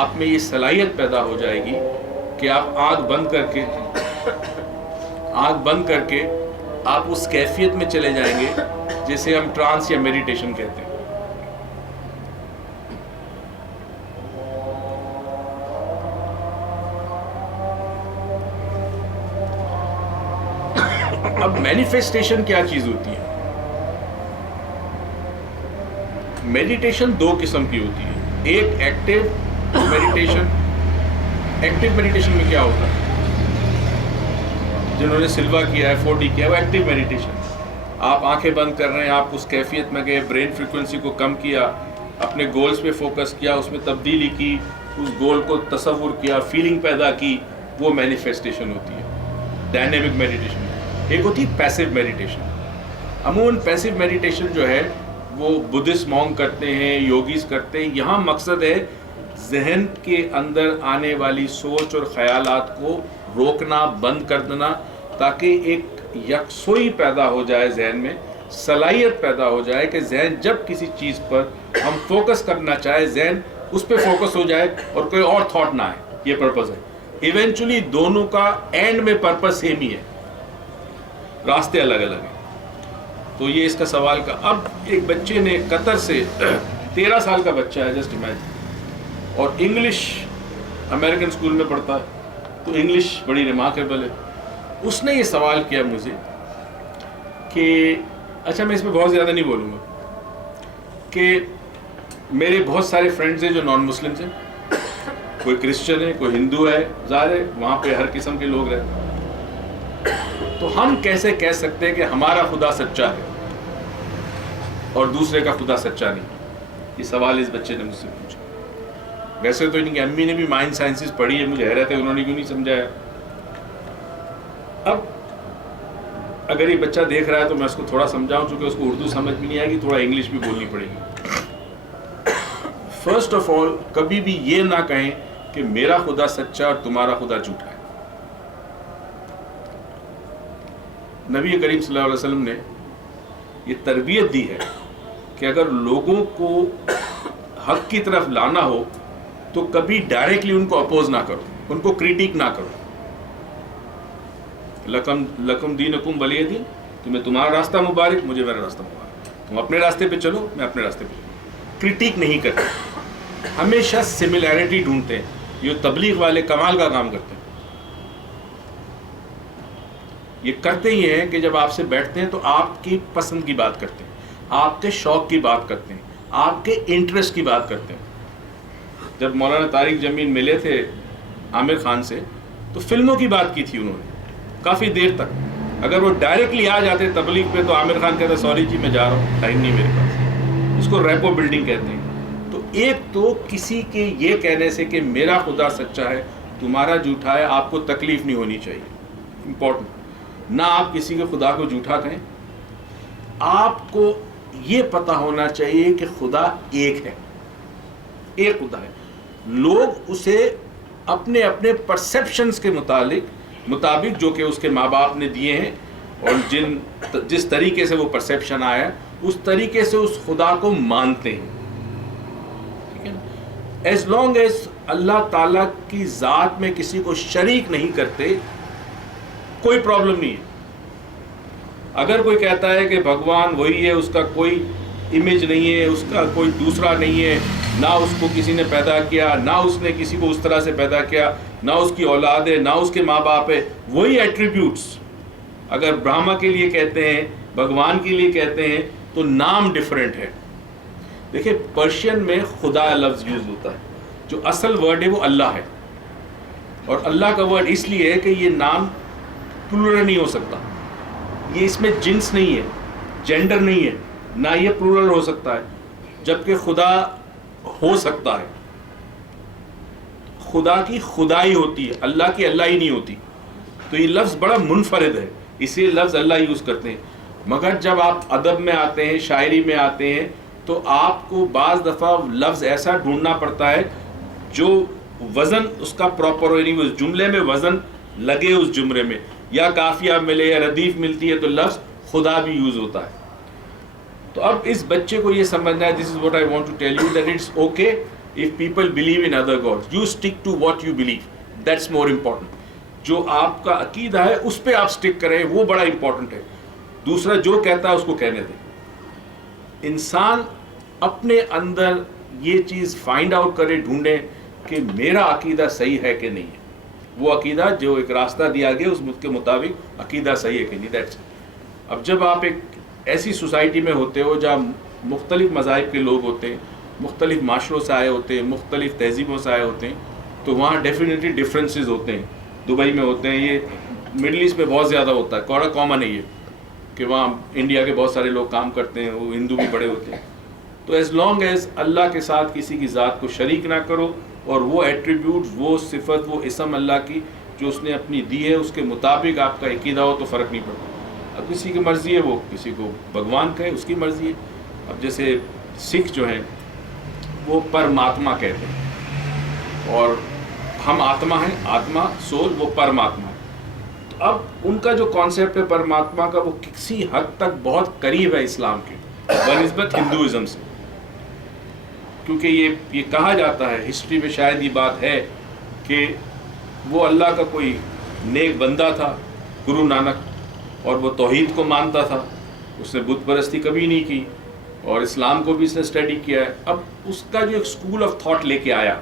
آپ میں یہ صلاحیت پیدا ہو جائے گی کہ آپ آنکھ بند کر کے آپ اس کیفیت میں چلے جائیں گے جسے ہم ٹرانس یا میڈیٹیشن کہتے ہیں. اب مینیفیسٹیشن کیا چیز ہوتی ہے؟ میڈیٹیشن 2 قسم کی ہوتی ہے. ایک ایکٹیو میڈیٹیشن. ایکٹیو میڈیٹیشن میں کیا ہوتا ہے؟ جنہوں نے سلوا کیا ہے 4D کیا ہے وہ ایکٹیو میڈیٹیشن. آپ آنکھیں بند کر رہے ہیں، آپ اس کیفیت میں گئے، برین فریکوینسی کو کم کیا، اپنے گولز پہ فوکس کیا، اس میں تبدیلی کی، اس گول کو تصور کیا، فیلنگ پیدا کی، وہ مینیفیسٹیشن ہوتی ہے. Dynamic meditation. ایک ہوتی ہے پیسیو میڈیٹیشن. عموماً پیسیو میڈیٹیشن جو ہے وہ بدھسٹ مونک کرتے ہیں، یوگیز کرتے ہیں. یہاں مقصد ہے ذہن کے اندر آنے والی سوچ اور خیالات کو روکنا، بند کر دینا، تاکہ ایک یکسوئی پیدا ہو جائے ذہن میں، صلاحیت پیدا ہو جائے کہ ذہن جب کسی چیز پر ہم فوکس کرنا چاہے ذہن اس پہ فوکس ہو جائے اور کوئی اور تھاٹ نہ آئے. یہ پرپز ہے. ایونچولی دونوں کا اینڈ میں پرپز سیم ہی ہے، راستے الگ الگ ہیں. تو یہ اس کا سوال کا. اب ایک بچے نے قطر سے 13 سال کا بچہ ہے، جسٹ امیجن، اور انگلش امریکن اسکول میں پڑھتا ہے تو انگلش بڑی ریمارکیبل ہے. اس نے یہ سوال کیا مجھے کہ اچھا میں اس میں بہت زیادہ نہیں بولوں گا کہ میرے بہت سارے فرینڈز ہیں جو نان مسلمز ہیں، کوئی کرسچن ہے، کوئی ہندو ہے، ظاہر ہے وہاں پہ ہر قسم کے لوگ رہتے ہیں. تو ہم کیسے کہہ سکتے ہیں کہ ہمارا خدا سچا ہے اور دوسرے کا خدا سچا نہیں؟ یہ سوال اس بچے نے مجھ سے پوچھا. ویسے تو ان کی امی نے بھی مائنڈ سائنسز پڑھی ہے، مجھے حیرت ہے انہوں نے کیوں نہیں سمجھایا. اب اگر یہ بچہ دیکھ رہا ہے تو میں اس کو تھوڑا سمجھاؤں، چونکہ اس کو اردو سمجھ بھی نہیں آئے گی، تھوڑا انگلش بھی بولنی پڑے گی. فرسٹ آف آل کبھی بھی یہ نہ کہیں کہ میرا خدا سچا اور تمہارا خدا جھوٹا ہے. نبی کریم صلی اللہ علیہ وسلم نے یہ تربیت دی ہے کہ اگر لوگوں کو حق کی طرف لانا ہو تو کبھی ڈائریکٹلی ان کو اپوز نہ کرو، ان کو کریٹیک نہ کرو. لکم دینکم ولی دین، تمہیں تمہارا راستہ مبارک، مجھے میرا راستہ مبارک. تم اپنے راستے پہ چلو، میں اپنے راستے پہ چلو. کریٹیک نہیں کرتے، ہمیشہ سملیرٹی ڈھونڈتے ہیں. یہ تبلیغ والے کمال کا کام کرتے ہیں. یہ کرتے ہی ہیں کہ جب آپ سے بیٹھتے ہیں تو آپ کی پسند کی بات کرتے ہیں، آپ کے شوق کی بات کرتے ہیں، آپ کے انٹرسٹ کی بات کرتے ہیں. جب مولانا طارق جمیل ملے تھے عامر خان سے تو فلموں کی بات کی تھی انہوں نے کافی دیر تک. اگر وہ ڈائریکٹلی آ جاتے تبلیغ پہ تو عامر خان کہتا سوری جی میں جا رہا ہوں، ٹائم نہیں میرے پاس. اس کو ریپو بلڈنگ کہتے ہیں. تو ایک تو کسی کے یہ کہنے سے کہ میرا خدا سچا ہے تمہارا جھوٹا ہے آپ کو تکلیف نہیں ہونی چاہیے. امپورٹنٹ. نہ آپ کسی کے خدا کو جھوٹا کہیں. آپ کو یہ پتہ ہونا چاہیے کہ خدا ایک ہے، ایک خدا ہے. لوگ اسے اپنے اپنے پرسیپشنز کے مطابق جو کہ اس کے ماں باپ نے دیے ہیں اور جس طریقے سے وہ پرسیپشن آیا اس طریقے سے اس خدا کو مانتے ہیں. ٹھیک ہے نا؟ ایز لانگ ایز اللہ تعالیٰ کی ذات میں کسی کو شریک نہیں کرتے کوئی پرابلم نہیں ہے. اگر کوئی کہتا ہے کہ بھگوان وہی ہے, اس کا کوئی امیج نہیں ہے, اس کا کوئی دوسرا نہیں ہے, نہ اس کو کسی نے پیدا کیا, نہ اس نے کسی کو اس طرح سے پیدا کیا, نہ اس کی اولاد ہے, نہ اس کے ماں باپ ہے, وہی ایٹریبیوٹس اگر برہما کے لیے کہتے ہیں, بھگوان کے لیے کہتے ہیں, تو نام ڈیفرنٹ ہے. دیکھیں پرشین میں خدا لفظ یوز ہوتا ہے, جو اصل ورڈ ہے وہ اللہ ہے, اور اللہ کا ورڈ اس لیے ہے کہ یہ نام پلورل نہیں ہو سکتا, یہ اس میں جنس نہیں ہے, جینڈر نہیں ہے, نہ یہ پلورل ہو سکتا ہے, جبکہ خدا ہو سکتا ہے. خدا کی خدائی ہوتی ہے, اللہ کی اللہ ہی نہیں ہوتی. تو یہ لفظ بڑا منفرد ہے, اسی لفظ اللہ یوز کرتے ہیں. مگر جب آپ ادب میں آتے ہیں, شاعری میں آتے ہیں, تو آپ کو بعض دفعہ لفظ ایسا ڈھونڈنا پڑتا ہے جو وزن اس کا پراپر ہو, یعنی اس جملے میں وزن لگے اس جملے میں, یا قافیہ ملے یا ردیف ملتی ہے, تو لفظ خدا بھی یوز ہوتا ہے. تو اب اس بچے کو یہ سمجھنا ہے, this is what I want to tell you, that it's okay if people believe in other gods, you stick to what you believe, that's more important. جو آپ کا عقیدہ ہے اس پہ آپ سٹک کریں, وہ بڑا امپورٹنٹ ہے. دوسرا جو کہتا ہے اس کو کہنے دیں. انسان اپنے اندر یہ چیز فائنڈ آؤٹ کرے, ڈھونڈے کہ میرا عقیدہ صحیح ہے کہ نہیں ہے. وہ عقیدہ جو ایک راستہ دیا گیا اس کے مطابق عقیدہ صحیح ہے کہ نہیں, دیٹس. اب جب آپ ایک ایسی سوسائٹی میں ہوتے ہو جہاں مختلف مذاہب کے لوگ ہوتے ہیں, مختلف معاشروں سے آئے ہوتے ہیں, مختلف تہذیبوں سے آئے ہوتے ہیں, تو وہاں ڈیفینیٹلی ڈفرینسز ہوتے ہیں. دبئی میں ہوتے ہیں, یہ مڈل ایسٹ میں بہت زیادہ ہوتا ہے, بڑا کامن ہے یہ کہ وہاں انڈیا کے بہت سارے لوگ کام کرتے ہیں, وہ ہندو بھی بڑے ہوتے ہیں. تو ایز لانگ ایز اللہ کے ساتھ کسی کی ذات کو شریک نہ کرو, اور وہ ایٹریبیوٹ, وہ صفت, وہ اسم اللہ کی جو اس نے اپنی دی ہے اس کے مطابق آپ کا عقیدہ ہو, تو فرق نہیں پڑتا. اب کسی کی مرضی ہے, وہ کسی کو بھگوان کہے, اس کی مرضی ہے. اب جیسے سکھ جو ہیں وہ پرماتما کہتے ہیں, اور ہم آتما ہیں, آتما سول, وہ پرماتما ہے. تو اب ان کا جو کانسیپٹ ہے پرماتما کا, وہ کسی حد تک بہت قریب ہے اسلام کے بنسبت ہندوازم سے, کیونکہ یہ کہا جاتا ہے, ہسٹری میں شاید یہ بات ہے کہ وہ اللہ کا کوئی نیک بندہ تھا, گرو نانک, اور وہ توحید کو مانتا تھا, اس نے بت پرستی کبھی نہیں کی, اور اسلام کو بھی اس نے اسٹڈی کیا ہے. اب اس کا جو ایک اسکول آف تھاٹ لے کے آیا,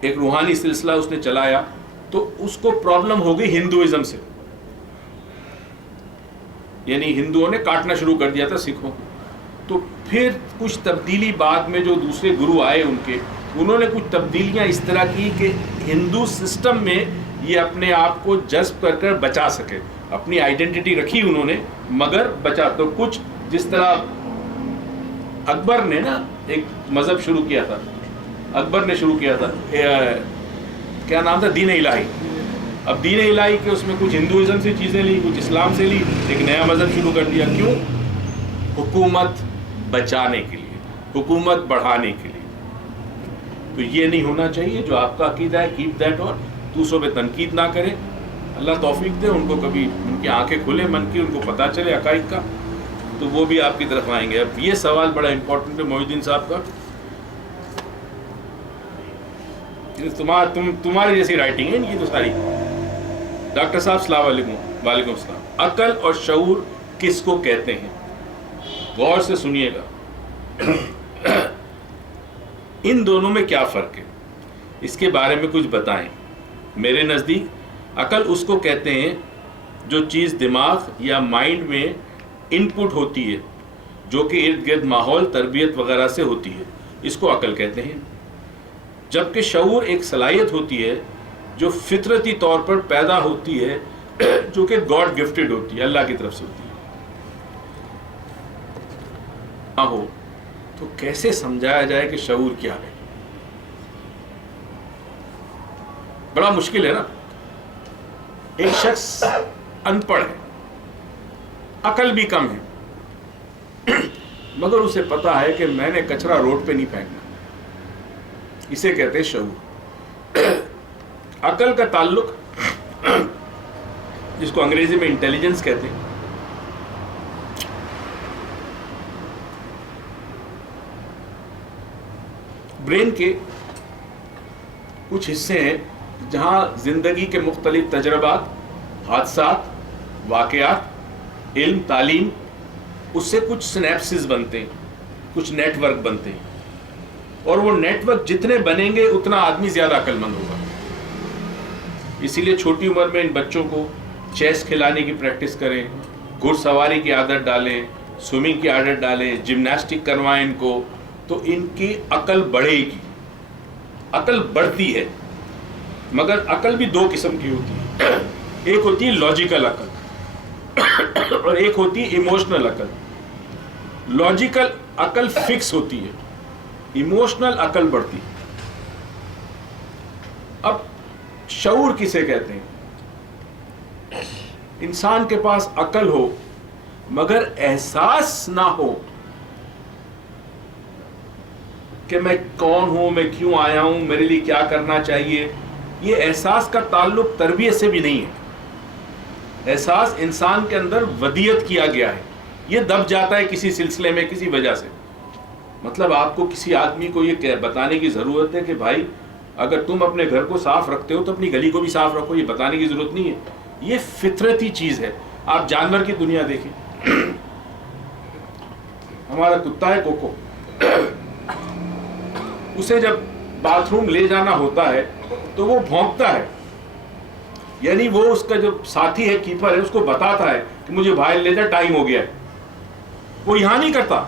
ایک روحانی سلسلہ اس نے چلایا, تو اس کو پرابلم ہو گئی ہندوازم سے, یعنی ہندوؤں نے کاٹنا شروع کر دیا تھا سکھوں کو. تو پھر کچھ تبدیلی بعد میں جو دوسرے گرو آئے ان کے, انہوں نے کچھ تبدیلیاں اس طرح کی کہ ہندو سسٹم میں یہ اپنے آپ کو جذب کر کر بچا سکے. اپنی آئیڈینٹی رکھی انہوں نے, مگر بچا. تو کچھ جس طرح اکبر نے نا ایک مذہب شروع کیا تھا, اکبر نے شروع کیا تھا, کیا نام تھا, دین الہی. اب دین الہی کے اس میں کچھ ہندوازم سے چیزیں لی, کچھ اسلام سے لی, ایک نیا مذہب شروع کر دیا. کیوں؟ حکومت بچانے کے لیے, حکومت بڑھانے کے لیے. تو یہ نہیں ہونا چاہیے. جو آپ کا عقیدہ ہے کیپ دیٹ, اور دوسروں پہ تنقید نہ کریں. اللہ توفیق دے ان کو, کبھی ان کی آنکھیں کھلے من کی, ان کو پتہ چلے حقائق کا, تو وہ بھی آپ کی طرف آئیں گے. اب یہ سوال بڑا امپورٹنٹ ہے محی الدین صاحب کا, تمہاری جیسی رائٹنگ ہے یہ تو ساری. ڈاکٹر صاحب السلام علیکم. وعلیکم السلام. عقل اور شعور کس کو کہتے ہیں؟ غور سے سنیے گا. ان دونوں میں کیا فرق ہے, اس کے بارے میں کچھ بتائیں. میرے نزدیک عقل اس کو کہتے ہیں جو چیز دماغ یا مائنڈ میں ان پٹ ہوتی ہے, جو کہ ارد گرد ماحول, تربیت وغیرہ سے ہوتی ہے, اس کو عقل کہتے ہیں. جبکہ شعور ایک صلاحیت ہوتی ہے جو فطرتی طور پر پیدا ہوتی ہے, جو کہ گاڈ گفٹڈ ہوتی ہے, اللہ کی طرف سے ہوتی ہے. ہو تو کیسے سمجھایا جائے کہ شعور کیا ہے؟ بڑا مشکل ہے نا. ایک شخص ان پڑھ ہے, عقل بھی کم ہے, مگر اسے پتا ہے کہ میں نے کچرا روڈ پہ نہیں پھینکنا, اسے کہتے ہیں شعور. عقل کا تعلق جس کو انگریزی میں انٹیلیجنس کہتے ہیں، برین کے کچھ حصے ہیں جہاں زندگی کے مختلف تجربات، حادثات، واقعات، علم، تعلیم، اس سے کچھ سنیپسز بنتے ہیں، کچھ نیٹ ورک بنتے ہیں، اور وہ نیٹ ورک جتنے بنیں گے اتنا آدمی زیادہ عقل مند ہوگا. اسی لیے چھوٹی عمر میں ان بچوں کو چیس کھلانے کی پریکٹس کریں، گھڑ سواری کی عادت ڈالیں، سوئمنگ کی عادت ڈالیں، جمناسٹک کروائیں ان کو، تو ان کی عقل بڑھے گی. عقل بڑھتی ہے، مگر عقل بھی دو قسم کی ہوتی ہے. ایک ہوتی ہے لاجیکل عقل اور ایک ہوتی ہے ایموشنل عقل. لاجیکل عقل فکس ہوتی ہے، ایموشنل عقل بڑھتی ہے. اب شعور کسے کہتے ہیں؟ انسان کے پاس عقل ہو مگر احساس نہ ہو کہ میں کون ہوں، میں کیوں آیا ہوں، میرے لیے کیا کرنا چاہیے. یہ احساس کا تعلق تربیت سے بھی نہیں ہے. احساس انسان کے اندر ودیت کیا گیا ہے، یہ دب جاتا ہے کسی سلسلے میں، کسی وجہ سے. مطلب آپ کو کسی آدمی کو یہ بتانے کی ضرورت ہے کہ بھائی اگر تم اپنے گھر کو صاف رکھتے ہو تو اپنی گلی کو بھی صاف رکھو، یہ بتانے کی ضرورت نہیں ہے. یہ فطرتی چیز ہے. آپ جانور کی دنیا دیکھیں، ہمارا کتا ہے کوکو، اسے جب باتھ روم لے جانا ہوتا ہے تو وہ بھونکتا ہے، یعنی وہ اس کا جو ساتھی ہے، کیپر ہے، اس کو بتاتا ہے کہ مجھے باہر لے جا، ٹائم ہو گیا ہے. وہ یہاں نہیں کرتا،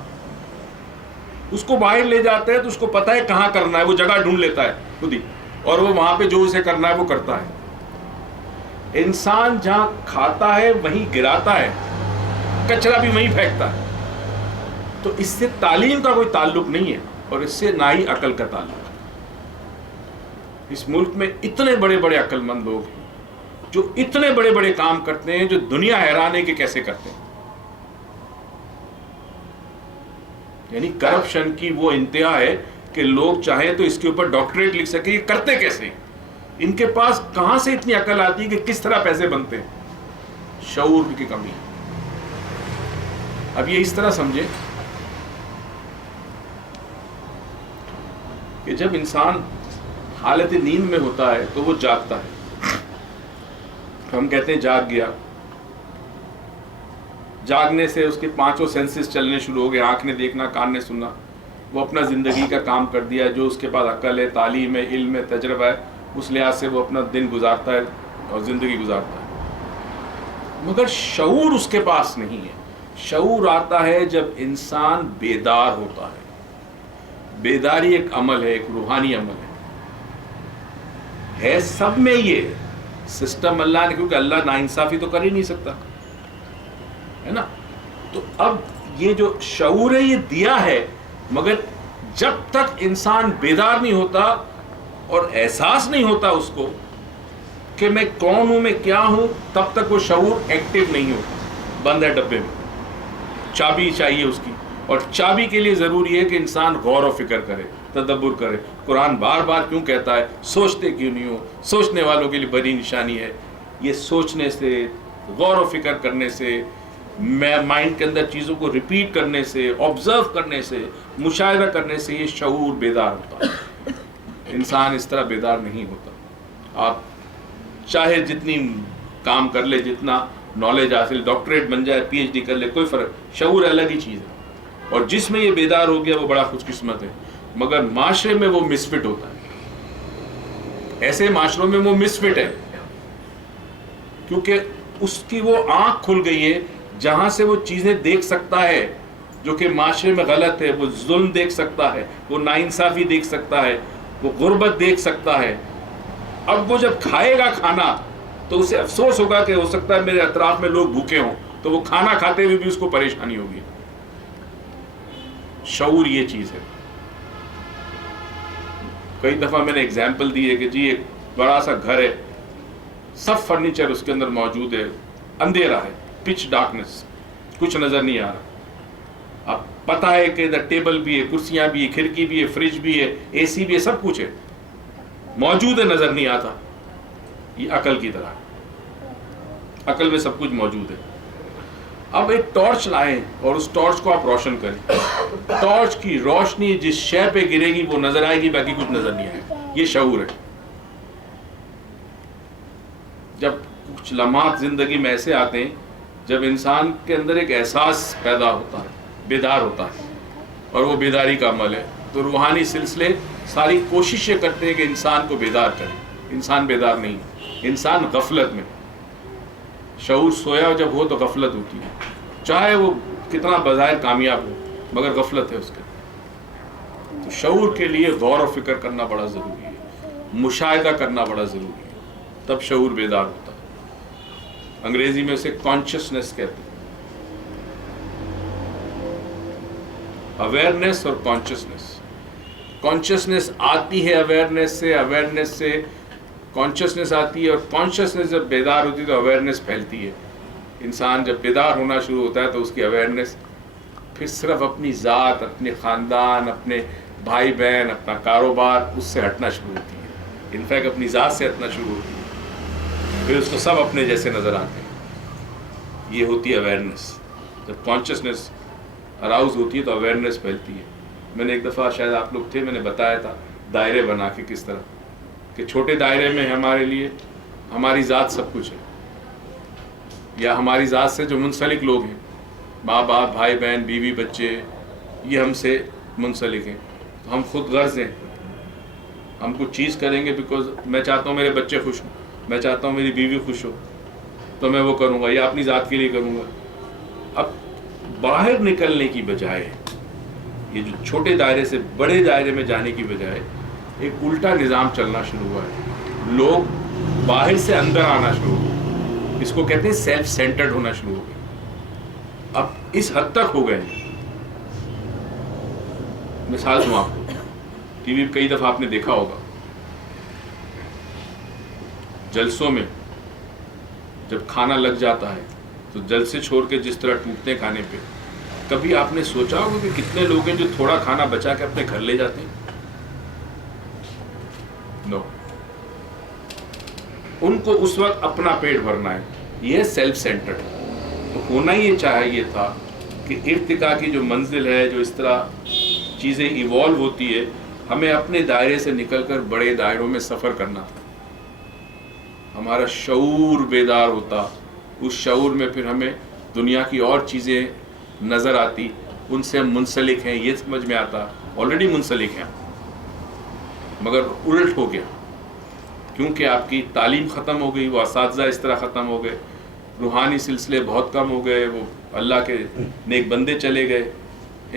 اس کو باہر لے جاتا ہے تو اس کو پتا ہے کہاں کرنا ہے، وہ جگہ ڈھونڈ لیتا ہے خود ہی، اور وہ وہاں پہ جو اسے کرنا ہے وہ کرتا ہے. انسان جہاں کھاتا ہے وہیں گراتا ہے، کچرا بھی وہیں پھینکتا ہے. تو اس سے تعلیم کا کوئی تعلق نہیں ہے اور اس سے نہ ہی عقل کا تعلق ہے. اس ملک میں اتنے بڑے بڑے عقل مند لوگ ہیں جو اتنے بڑے بڑے کام کرتے ہیں جو دنیا حیران ہے کہ کیسے کرتے ہیں. یعنی کرپشن کی وہ انتہا ہے کہ لوگ چاہیں تو اس کے اوپر ڈاکٹریٹ لکھ سکیں. یہ کرتے کیسے ہیں؟ ان کے پاس کہاں سے اتنی عقل آتی ہے کہ کس طرح پیسے بنتے ہیں؟ شعور کی کمی. اب یہ اس طرح سمجھے کہ جب انسان حالت نیند میں ہوتا ہے تو وہ جاگتا ہے. ہم کہتے ہیں جاگ گیا. جاگنے سے اس کے پانچوں سینسز چلنے شروع ہو گئے، آنکھ نے دیکھنا، کان نے سننا. وہ اپنا زندگی کا کام کر دیا، جو اس کے پاس عقل ہے، تعلیم ہے، علم ہے، تجربہ ہے، اس لحاظ سے وہ اپنا دن گزارتا ہے اور زندگی گزارتا ہے. مگر شعور اس کے پاس نہیں ہے. شعور آتا ہے جب انسان بیدار ہوتا ہے. بیداری ایک عمل ہے، ایک روحانی عمل ہے سب میں. یہ سسٹم اللہ نے، کیونکہ اللہ ناانصافی تو کر ہی نہیں سکتا ہے نا. تو اب یہ جو شعور ہے یہ دیا ہے، مگر جب تک انسان بیدار نہیں ہوتا اور احساس نہیں ہوتا اس کو کہ میں کون ہوں، میں کیا ہوں، تب تک وہ شعور ایکٹیو نہیں ہوتا. بند ہے ڈبے میں. چابی چاہیے اس کی، اور چابی کے لیے ضروری ہے کہ انسان غور و فکر کرے، تدبر کرے. قرآن بار بار کیوں کہتا ہے سوچتے کیوں نہیں ہو؟ سوچنے والوں کے لیے بڑی نشانی ہے. یہ سوچنے سے، غور و فکر کرنے سے، مائنڈ کے اندر چیزوں کو ریپیٹ کرنے سے، آبزرو کرنے سے، مشاہدہ کرنے سے یہ شعور بیدار ہوتا ہے. انسان اس طرح بیدار نہیں ہوتا. آپ چاہے جتنی کام کر لے، جتنا نالج حاصل، ڈاکٹریٹ بن جائے، پی ایچ ڈی کر لے، کوئی فرق. شعور الگ ہی چیز ہے، اور جس میں یہ بیدار ہو گیا وہ بڑا خوش قسمت ہے. مگر معاشرے میں وہ مسفٹ ہوتا ہے. ایسے معاشروں میں وہ مسفٹ ہے کیونکہ اس کی وہ آنکھ کھل گئی ہے جہاں سے وہ چیزیں دیکھ سکتا ہے جو کہ معاشرے میں غلط ہے. وہ ظلم دیکھ سکتا ہے، وہ ناانصافی دیکھ سکتا ہے، وہ غربت دیکھ سکتا ہے. اب وہ جب کھائے گا کھانا تو اسے افسوس ہوگا کہ ہو سکتا ہے میرے اطراف میں لوگ بھوکے ہوں، تو وہ کھانا کھاتے ہوئے بھی اس کو پریشانی ہوگی. شعور یہ چیز ہے. کئی دفعہ میں نے اگزامپل دی ہے کہ جی ایک بڑا سا گھر ہے، سب فرنیچر اس کے اندر موجود ہے، اندھیرا ہے، پچ ڈارکنس، کچھ نظر نہیں آ رہا. اب پتہ ہے کہ ادھر ٹیبل بھی ہے، کرسیاں بھی ہے، کھڑکی بھی ہے، فریج بھی ہے، اے سی بھی ہے، سب کچھ ہے، موجود ہے، نظر نہیں آتا. یہ عقل کی طرح، عقل میں سب کچھ موجود ہے. اب ایک ٹارچ لائیں اور اس ٹارچ کو آپ روشن کریں. ٹارچ کی روشنی جس شے پہ گرے گی وہ نظر آئے گی، باقی کچھ نظر نہیں آئے گا. یہ شعور ہے. جب کچھ لمحات زندگی میں ایسے آتے ہیں جب انسان کے اندر ایک احساس پیدا ہوتا ہے، بیدار ہوتا ہے، اور وہ بیداری کا عمل ہے، تو روحانی سلسلے ساری کوششیں کرتے ہیں کہ انسان کو بیدار کریں. انسان بیدار نہیں، انسان غفلت میں. شعور سویا جب ہو تو غفلت ہوتی ہے، چاہے وہ کتنا بظاہر کامیاب ہو مگر غفلت ہے اس کے. تو شعور کے لیے غور و فکر کرنا بڑا ضروری ہے، مشاہدہ کرنا بڑا ضروری ہے، تب شعور بیدار ہوتا ہے. انگریزی میں اسے کانشیسنس کہتے ہیں. اویئرنیس اور کانشیسنس. کانشیسنس آتی ہے اویئرنیس سے، اویئرنیس سے کانشیسنس آتی ہے، اور کانشیسنس جب بیدار ہوتی ہے تو اویئرنیس پھیلتی ہے. انسان جب بیدار ہونا شروع ہوتا ہے تو اس کی اویئرنیس پھر صرف اپنی ذات، اپنے خاندان، اپنے بھائی بہن، اپنا کاروبار، اس سے ہٹنا شروع ہوتی ہے. انفیکٹ اپنی ذات سے ہٹنا شروع ہوتی ہے، پھر اس کو سب اپنے جیسے نظر آتے ہیں. یہ ہوتی ہے اویئرنیس. جب کانشیسنس اراؤز ہوتی ہے تو اویئرنیس پھیلتی ہے. میں نے ایک دفعہ، شاید آپ لوگ تھے، میں نے بتایا تھا دائرے بنا کے کس طرح کہ چھوٹے دائرے میں ہمارے لیے ہماری ذات سب کچھ ہے، یا ہماری ذات سے جو منسلک لوگ ہیں، ماں باپ، بھائی بہن، بیوی، بچے، یہ ہم سے منسلک ہیں. تو ہم خود غرض ہیں. ہم کچھ چیز کریں گے بیکاز میں چاہتا ہوں میرے بچے خوش ہوں، میں چاہتا ہوں میری بیوی خوش ہو، تو میں وہ کروں گا، یا اپنی ذات کے لیے کروں گا. اب باہر نکلنے کی بجائے، یہ جو چھوٹے دائرے سے بڑے دائرے میں جانے کی بجائے ایک الٹا نظام چلنا شروع ہوا ہے. لوگ باہر سے اندر آنا شروع ہو گئے. اس کو کہتے ہیں سیلف سینٹرڈ ہونا شروع ہو گئے. اب اس حد تک ہو گئے. مثال دوں آپ کو، ٹی وی پہ کئی دفعہ آپ نے دیکھا ہوگا، جلسوں میں جب کھانا لگ جاتا ہے تو جلسے چھوڑ کے جس طرح ٹوٹتے ہیں کھانے پہ، کبھی آپ نے سوچا ہوگا کہ کتنے لوگ ہیں جو تھوڑا کھانا بچا کے اپنے گھر لے جاتے ہیں؟ نو. ان کو اس وقت اپنا پیٹ بھرنا ہے. یہ سیلف سینٹرڈ. تو ہونا یہ چاہیے تھا کہ ارتقاء کی جو منزل ہے، جو اس طرح چیزیں ایوالو ہوتی ہے، ہمیں اپنے دائرے سے نکل کر بڑے دائروں میں سفر کرنا تھا. ہمارا شعور بیدار ہوتا، اس شعور میں پھر ہمیں دنیا کی اور چیزیں نظر آتی، ان سے ہم منسلک ہیں یہ سمجھ میں آتا. آلریڈی منسلک ہیں مگر الٹ ہو گیا، کیونکہ آپ کی تعلیم ختم ہو گئی، وہ اساتذہ اس طرح ختم ہو گئے، روحانی سلسلے بہت کم ہو گئے، وہ اللہ کے نیک بندے چلے گئے.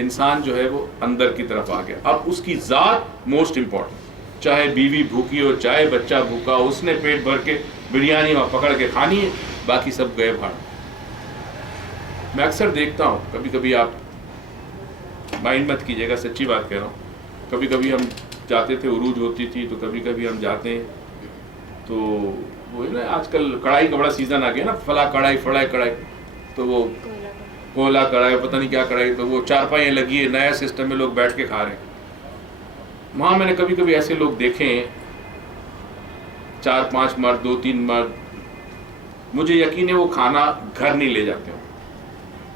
انسان جو ہے وہ اندر کی طرف آ گیا. اب اس کی ذات موسٹ امپورٹنٹ، چاہے بیوی بھوکی ہو، چاہے بچہ بھوکا ہو، اس نے پیٹ بھر کے بریانی وہاں پکڑ کے کھانی ہے، باقی سب گئے بھاڑ. میں اکثر دیکھتا ہوں، کبھی کبھی آپ مائنڈ مت کیجیے گا، سچی بات کہہ رہا ہوں، کبھی کبھی ہم جاتے تھے، عروج ہوتی تھی تو کبھی کبھی ہم جاتے ہیں تو وہ نا آج کل کڑھائی کا بڑا سیزن آ گیا نا، فلاں کڑھائی فلاں کڑھائی، تو وہ کوئلہ کڑھائی، پتہ نہیں کیا کڑھائی، تو وہ چارپائیاں لگی ہے، نیا سسٹم میں لوگ بیٹھ کے کھا رہے ہیں. وہاں میں نے کبھی کبھی ایسے لوگ دیکھے ہیں، 4-5 مرد، 2-3 مرد، مجھے یقین ہے وہ کھانا گھر نہیں لے جاتے ہوں.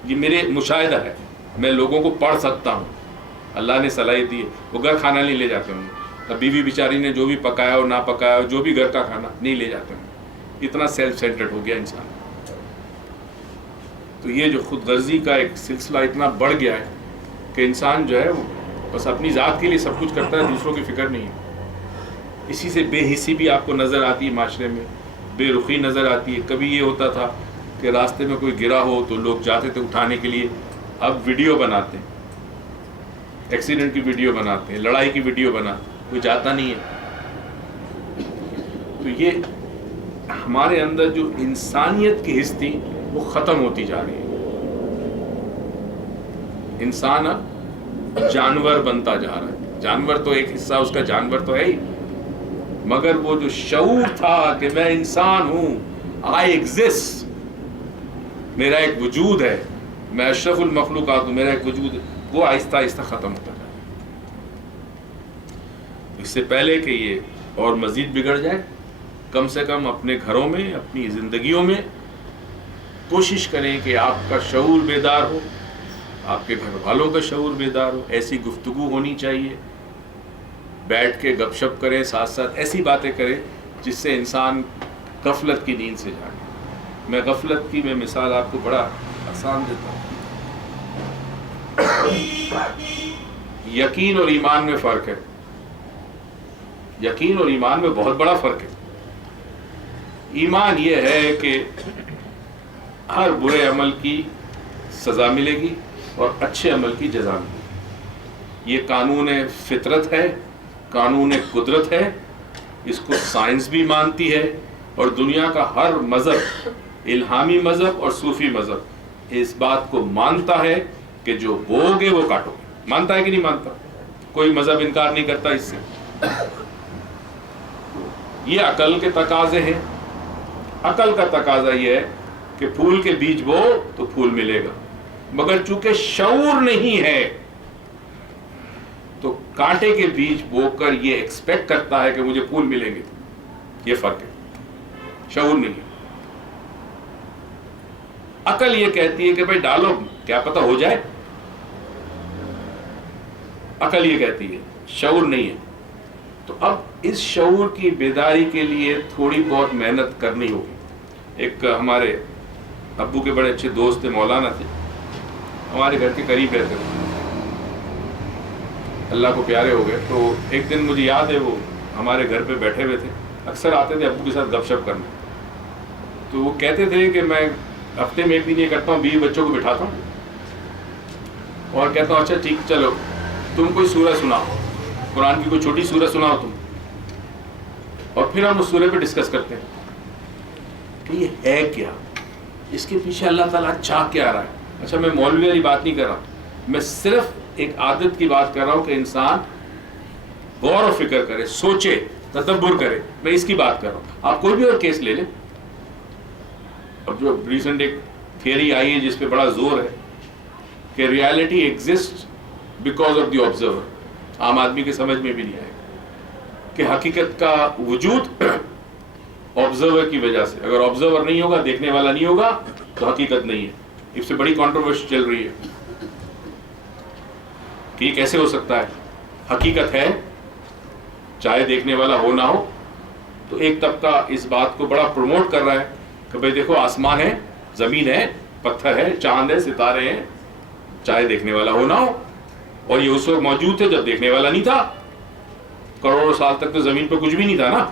یہ میرے مشاہدہ ہے، میں لوگوں کو پڑھ سکتا ہوں، اللہ نے صلاحیت دی ہے، وہ گھر کھانا نہیں لے جاتے ہوں. اب بیوی بیچاری نے جو بھی پکایا ہو، نہ پکایا ہو، جو بھی گھر کا کھانا نہیں لے جاتے ہوں. اتنا سیلف سینٹرڈ ہو گیا انسان. تو یہ جو خود غرضی کا ایک سلسلہ اتنا بڑھ گیا ہے کہ انسان جو ہے وہ بس اپنی ذات کے لیے سب کچھ کرتا ہے، دوسروں کی فکر نہیں ہے. اسی سے بے حسی بھی آپ کو نظر آتی ہے، معاشرے میں بے رخی نظر آتی ہے. کبھی یہ ہوتا تھا کہ راستے میں کوئی گرا ہو تو لوگ جاتے تھے اٹھانے کے لیے، اب ویڈیو بناتے ہیں، ایکسیڈنٹ کی ویڈیو بناتے ہیں، لڑائی کی ویڈیو بناتے ہیں، کوئی جاتا نہیں ہے. تو یہ ہمارے اندر جو انسانیت کی حص تھی وہ ختم ہوتی جا رہی ہے. انسان اب جانور بنتا جا رہا ہے. جانور تو ایک حصہ اس کا جانور تو ہے ہی، مگر وہ جو شعور تھا کہ میں انسان ہوں، آئی ایگزسٹ، میرا ایک وجود ہے، میں اشرف المخلوقات ہوں، میرا ایک وجود ہے، وہ آہستہ آہستہ ختم ہوتا جا رہا ہے. اس سے پہلے کہ یہ اور مزید بگڑ جائے، کم سے کم اپنے گھروں میں، اپنی زندگیوں میں کوشش کریں کہ آپ کا شعور بیدار ہو، آپ کے گھر والوں کا شعور بیدار ہو. ایسی گفتگو ہونی چاہیے، بیٹھ کے گپ شپ کریں، ساتھ ساتھ ایسی باتیں کریں جس سے انسان غفلت کی نیند سے جاگے. میں غفلت کی مثال آپ کو بڑا آسان دیتا ہوں. یقین اور ایمان میں فرق ہے. یقین اور ایمان میں بہت بڑا فرق ہے. ایمان یہ ہے کہ ہر برے عمل کی سزا ملے گی اور اچھے عمل کی جزا ملے گی. یہ قانون فطرت ہے، قانون قدرت ہے. اس کو سائنس بھی مانتی ہے اور دنیا کا ہر مذہب، الہامی مذہب اور صوفی مذہب اس بات کو مانتا ہے کہ جو بو گے وہ کاٹو گے. مانتا ہے کہ نہیں مانتا؟ کوئی مذہب انکار نہیں کرتا اس سے. یہ عقل کے تقاضے ہیں. عقل کا تقاضا یہ ہے کہ پھول کے بیج بو تو پھول ملے گا، مگر چونکہ شعور نہیں ہے تو کانٹے کے بیج بو کر یہ ایکسپیکٹ کرتا ہے کہ مجھے پھول ملیں گے. یہ فرق ہے، شعور نہیں ہے. عقل یہ کہتی ہے کہ بھائی ڈالو، کیا پتہ ہو جائے. عقل یہ کہتی ہے، شعور نہیں ہے. تو اب اس شعور کی بیداری کے لیے تھوڑی بہت محنت کرنی ہوگی. ایک ہمارے ابو کے بڑے اچھے دوست تھے، مولانا تھے، ہمارے گھر کے قریب رہتے تھے، اللہ کو پیارے ہو گئے. تو ایک دن مجھے یاد ہے وہ ہمارے گھر پہ بیٹھے ہوئے تھے. اکثر آتے تھے ابو کے ساتھ گپ شپ کرنے. تو وہ کہتے تھے کہ میں ہفتے میں ایک دن یہ کرتا ہوں، 20 بچوں کو بٹھاتا ہوں اور کہتا ہوں اچھا ٹھیک چلو تم کوئی سورہ سناؤ، قرآن کی کوئی چھوٹی سورہ سناؤ تم، اور پھر ہم اس سورہ پہ ڈسکس کرتے ہیں کہ یہ ہے کیا، اس کے پیچھے اللہ تعالیٰ چاہ کیا رہا ہے. اچھا میں مولوی والی بات نہیں کر رہا، میں صرف ایک عادت کی بات کر رہا ہوں کہ انسان غور و فکر کرے، سوچے، تدبر کرے. میں اس کی بات کر رہا ہوں. آپ کوئی بھی اور کیس لے لیں. اب جو ریسنٹ ایک تھیوری آئی ہے جس پہ بڑا زور ہے کہ reality exist because of the observer. عام آدمی کے سمجھ میں بھی نہیں آئے کہ حقیقت کا وجود آبزرور کی وجہ سے. اگر آبزرور نہیں ہوگا، دیکھنے والا نہیں ہوگا تو حقیقت نہیں ہے. اس سے بڑی کنٹروورسی چل رہی ہے کہ یہ کیسے ہو سکتا ہے. حقیقت ہے چاہے دیکھنے والا ہو نہ ہو. تو ایک طبقہ اس بات کو بڑا پروموٹ کر رہا ہے کہ بھئی دیکھو آسمان ہے، زمین ہے، پتھر ہے، چاند ہے، ستارے ہیں، چاہے دیکھنے والا ہو نہ ہو. اور یہ اس وقت موجود تھے جب دیکھنے والا نہیں تھا. کروڑوں سال تک تو زمین پہ کچھ بھی نہیں تھا نا.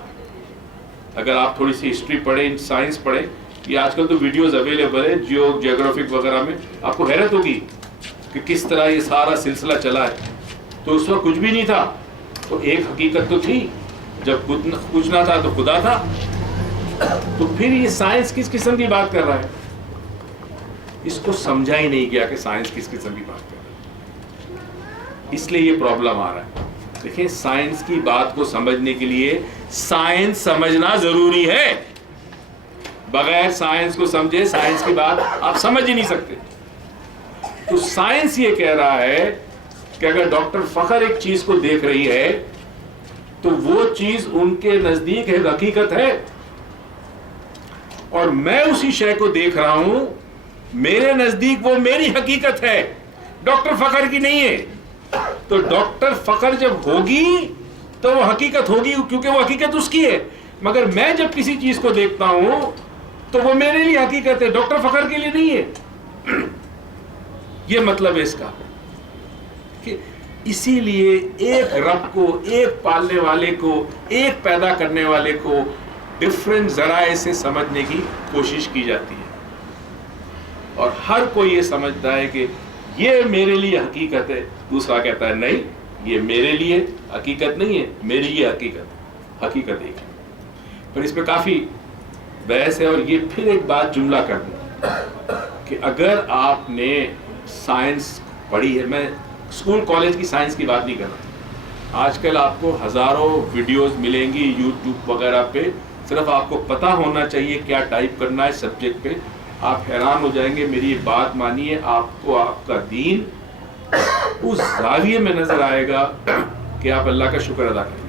اگر آپ تھوڑی سی ہسٹری پڑھیں، سائنس پڑھیں، یہ آج کل تو ویڈیوز اویلیبل ہے جیوگرافک وغیرہ میں، آپ کو حیرت ہوگی کہ کس طرح یہ سارا سلسلہ چلا ہے. تو اس وقت کچھ بھی نہیں تھا. تو ایک حقیقت تو تھی، جب کچھ نہ تھا تو خدا تھا. تو پھر یہ سائنس کس قسم کی بات کر رہا ہے؟ اس کو سمجھا ہی نہیں گیا کہ سائنس کس قسم کی بات کر رہا ہے. اس لیے یہ پرابلم آ رہا ہے. دیکھیں سائنس کی بات کو سمجھنے کے لیے سائنس سمجھنا ضروری ہے. بغیر سائنس کو سمجھے سائنس کی بات آپ سمجھ ہی نہیں سکتے. تو سائنس یہ کہہ رہا ہے کہ اگر ڈاکٹر فخر ایک چیز کو دیکھ رہی ہے تو وہ چیز ان کے نزدیک ہے، حقیقت ہے، اور میں اسی شے کو دیکھ رہا ہوں، میرے نزدیک وہ میری حقیقت ہے، ڈاکٹر فخر کی نہیں ہے. تو ڈاکٹر فخر جب ہوگی تو وہ حقیقت ہوگی کیونکہ وہ حقیقت اس کی ہے. مگر میں جب کسی چیز کو دیکھتا ہوں تو وہ میرے لیے حقیقت ہے، ڈاکٹر فخر کے لیے نہیں ہے. یہ مطلب ہے اس کا کہ اسی لیے ایک رب کو، ایک پالنے والے کو، ایک پیدا کرنے والے کو ڈفرینٹ ذرائع سے سمجھنے کی کوشش کی جاتی ہے. اور ہر کوئی یہ سمجھتا ہے کہ یہ میرے لیے حقیقت ہے. دوسرا کہتا ہے نہیں، یہ میرے لیے حقیقت نہیں ہے، میری یہ حقیقت ہے. حقیقت ایک ہے. پر اس میں کافی بحث ہے. اور یہ پھر ایک بات جملہ کر دوں کہ اگر آپ نے سائنس پڑھی ہے، میں اسکول کالج کی سائنس کی بات نہیں کر رہا. آج کل آپ کو ہزاروں ویڈیوز ملیں گی یوٹیوب وغیرہ پہ. صرف آپ کو پتہ ہونا چاہیے کیا ٹائپ کرنا ہے سبجیکٹ پہ. آپ حیران ہو جائیں گے. میری یہ بات مانیے، آپ کو آپ کا دین اس زاویے میں نظر آئے گا کہ آپ اللہ کا شکر ادا کریں.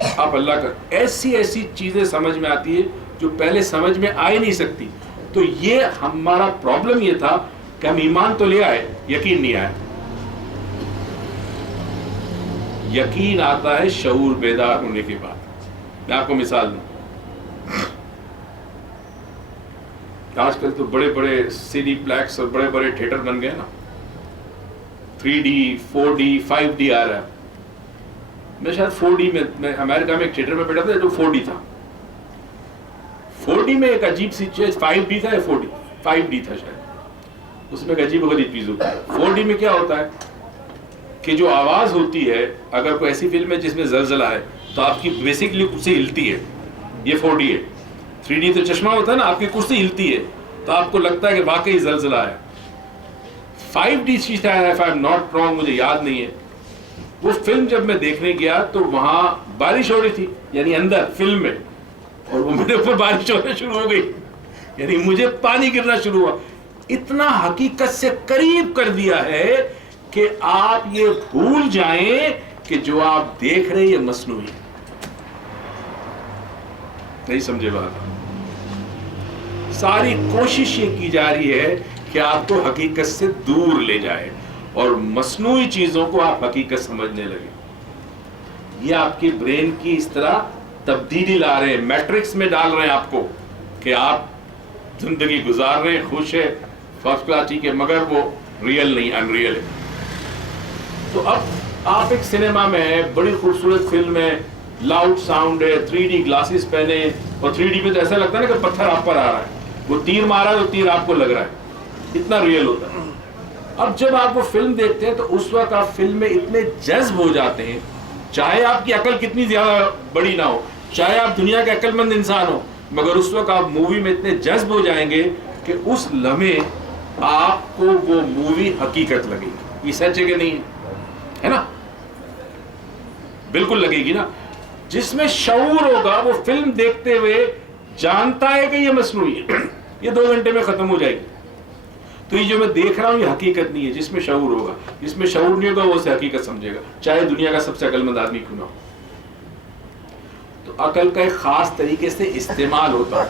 آپ اللہ کا ایسی ایسی چیزیں سمجھ میں آتی ہے جو پہلے سمجھ میں آ ہی نہیں سکتی. تو یہ ہمارا پرابلم یہ تھا کہ ہم ایمان تو لے آئے, یقین نہیں آیا. یقین آتا ہے شعور بیدار ہونے کے بعد. میں آپ کو مثال دوں, آج کل تو بڑے بڑے سینی پلیکس اور بڑے بڑے تھیٹر بن گئے نا, 3D 4D 5D آ رہا ہے. میں شاید 4D میں امریکہ میں ایک تھیٹر میں بیٹھا تھا جو 4D تھا. 4D میں ایک عجیب سی چیز, 5D تھا یا 5D تھا شاید, اس میں ایک عجیب و غریب چیز ہوتی ہے. 4D میں کیا ہوتا ہے کہ جو آواز ہوتی ہے, اگر کوئی ایسی فلم ہے جس میں زلزلہ ہے تو آپ کی بیسکلی کرسی ہلتی ہے, یہ 4D ہے. 3D تو چشمہ ہوتا ہے نا, آپ کی کرسی ہلتی ہے تو آپ کو لگتا ہے کہ واقعی زلزلہ ہے. 5D چیز ہے, if I'm not wrong, مجھے یاد نہیں ہے. وہ فلم جب میں دیکھنے گیا تو وہاں بارش ہو رہی تھی, یعنی اندر فلم میں, اور وہ میرے اوپر بارش ہونا شروع ہو گئی, یعنی مجھے پانی گرنا شروع ہوا. اتنا حقیقت سے قریب کر دیا ہے کہ آپ یہ بھول جائیں کہ جو آپ دیکھ رہے ہیں یہ مصنوعی. نہیں سمجھے بات؟ ساری کوشش یہ کی جا رہی ہے کہ آپ کو حقیقت سے دور لے جائے اور مصنوعی چیزوں کو آپ حقیقت سمجھنے لگے. یہ آپ کی برین کی اس طرح تبدیلی لا رہے ہیں, میٹرکس میں ڈال رہے ہیں آپ کو کہ آپ زندگی گزار رہے ہیں, خوش ہے, فرسٹ کلاس, ٹھیک ہے, مگر وہ ریئل نہیں, ان ریئل ہے. تو اب آپ ایک سنیما میں ہے, بڑی خوبصورت فلم ہے, لاؤڈ ساؤنڈ ہے, 3D گلاسز پہنے, اور 3D میں تو ایسا لگتا ہے نا کہ پتھر آپ پر آ رہا ہے, وہ تیر مارا ہے تو تیر آپ کو لگ رہا ہے, اتنا ریئل ہوتا ہے. اب جب آپ وہ فلم دیکھتے ہیں تو اس وقت آپ فلم میں اتنے جذب ہو جاتے ہیں, چاہے آپ کی عقل کتنی زیادہ بڑی نہ ہو, چاہے آپ دنیا کے عقل مند انسان ہو, مگر اس وقت آپ مووی میں اتنے جذب ہو جائیں گے کہ اس لمحے آپ کو وہ مووی حقیقت لگے گی. یہ سچ ہے کہ نہیں ہے نا؟ بالکل لگے گی نا. جس میں شعور ہوگا وہ فلم دیکھتے ہوئے جانتا ہے کہ یہ مصنوعی ہے, یہ 2 گھنٹے میں ختم ہو جائے گی. تو یہ جو میں دیکھ رہا ہوں یہ حقیقت نہیں ہے. جس میں شعور ہوگا, جس میں شعور نہیں ہوگا وہ اسے حقیقت سمجھے گا, چاہے دنیا کا سب سے عقل مند آدمی کیوں نہ ہو. تو عقل کا ایک خاص طریقے سے استعمال ہوتا ہے.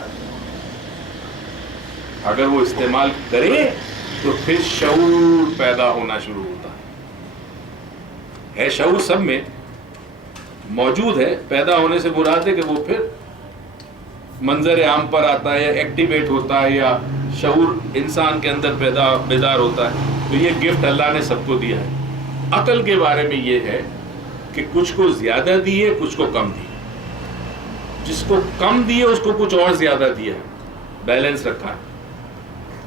اگر وہ استعمال کرے تو پھر شعور پیدا ہونا شروع ہوتا ہے. شعور سب میں موجود ہے, پیدا ہونے سے مراد ہے کہ وہ پھر منظر عام پر آتا ہے یا ایکٹیویٹ ہوتا ہے یا شعور انسان کے اندر بیدار ہوتا ہے. تو یہ گفٹ اللہ نے سب کو دیا ہے. عقل کے بارے میں یہ ہے کہ کچھ کو زیادہ دی ہے, کچھ کو کم دی. جس کو کم دی ہے اس کو کچھ اور زیادہ دیا ہے, بیلنس رکھا ہے.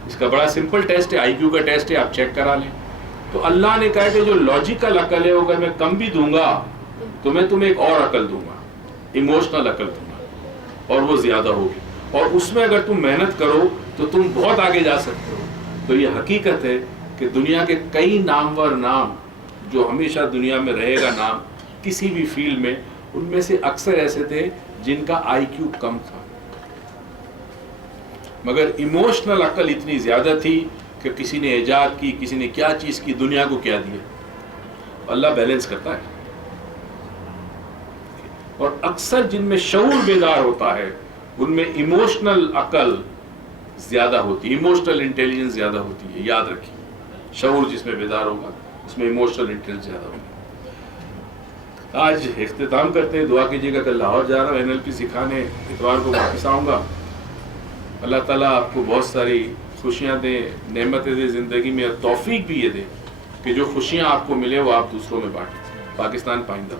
اس کا بڑا سمپل ٹیسٹ ہے, IQ کا ٹیسٹ ہے, آپ چیک کرا لیں. تو اللہ نے کہا کہ جو لاجیکل عقل ہے اگر میں کم بھی دوں گا تو میں تمہیں ایک اور عقل دوں گا, ایموشنل عقل دوں گا, اور وہ زیادہ ہوگی, اور اس میں اگر تم محنت کرو تو تم بہت آگے جا سکتے ہو. تو یہ حقیقت ہے کہ دنیا کے کئی نامور نام جو ہمیشہ دنیا میں رہے گا نام کسی بھی فیلڈ میں, ان میں سے اکثر ایسے تھے جن کا IQ کم تھا, مگر ایموشنل عقل اتنی زیادہ تھی کہ کسی نے ایجاد کی, کسی نے کیا چیز کی, دنیا کو کیا دیا. اللہ بیلنس کرتا ہے. اور اکثر جن میں شعور بیدار ہوتا ہے ان میں ایموشنل عقل زیادہ ہوتی ہے, ایموشنل انٹیلیجنس زیادہ ہوتی ہے. یاد رکھیے, شعور جس میں بیدار ہوگا اس میں ایموشنل انٹیلیجنس زیادہ ہوگی. آج اختتام کرتے ہیں, دعا کیجیے گا. کل لاہور جا رہا ہوں NLP سکھانے, اتوار کو واپس آؤں گا. اللہ تعالیٰ آپ کو بہت ساری خوشیاں دیں, نعمتیں دیں زندگی میں, اور توفیق بھی یہ دے کہ جو خوشیاں آپ کو ملے وہ آپ دوسروں میں بانٹیں. پاکستان پائندہ.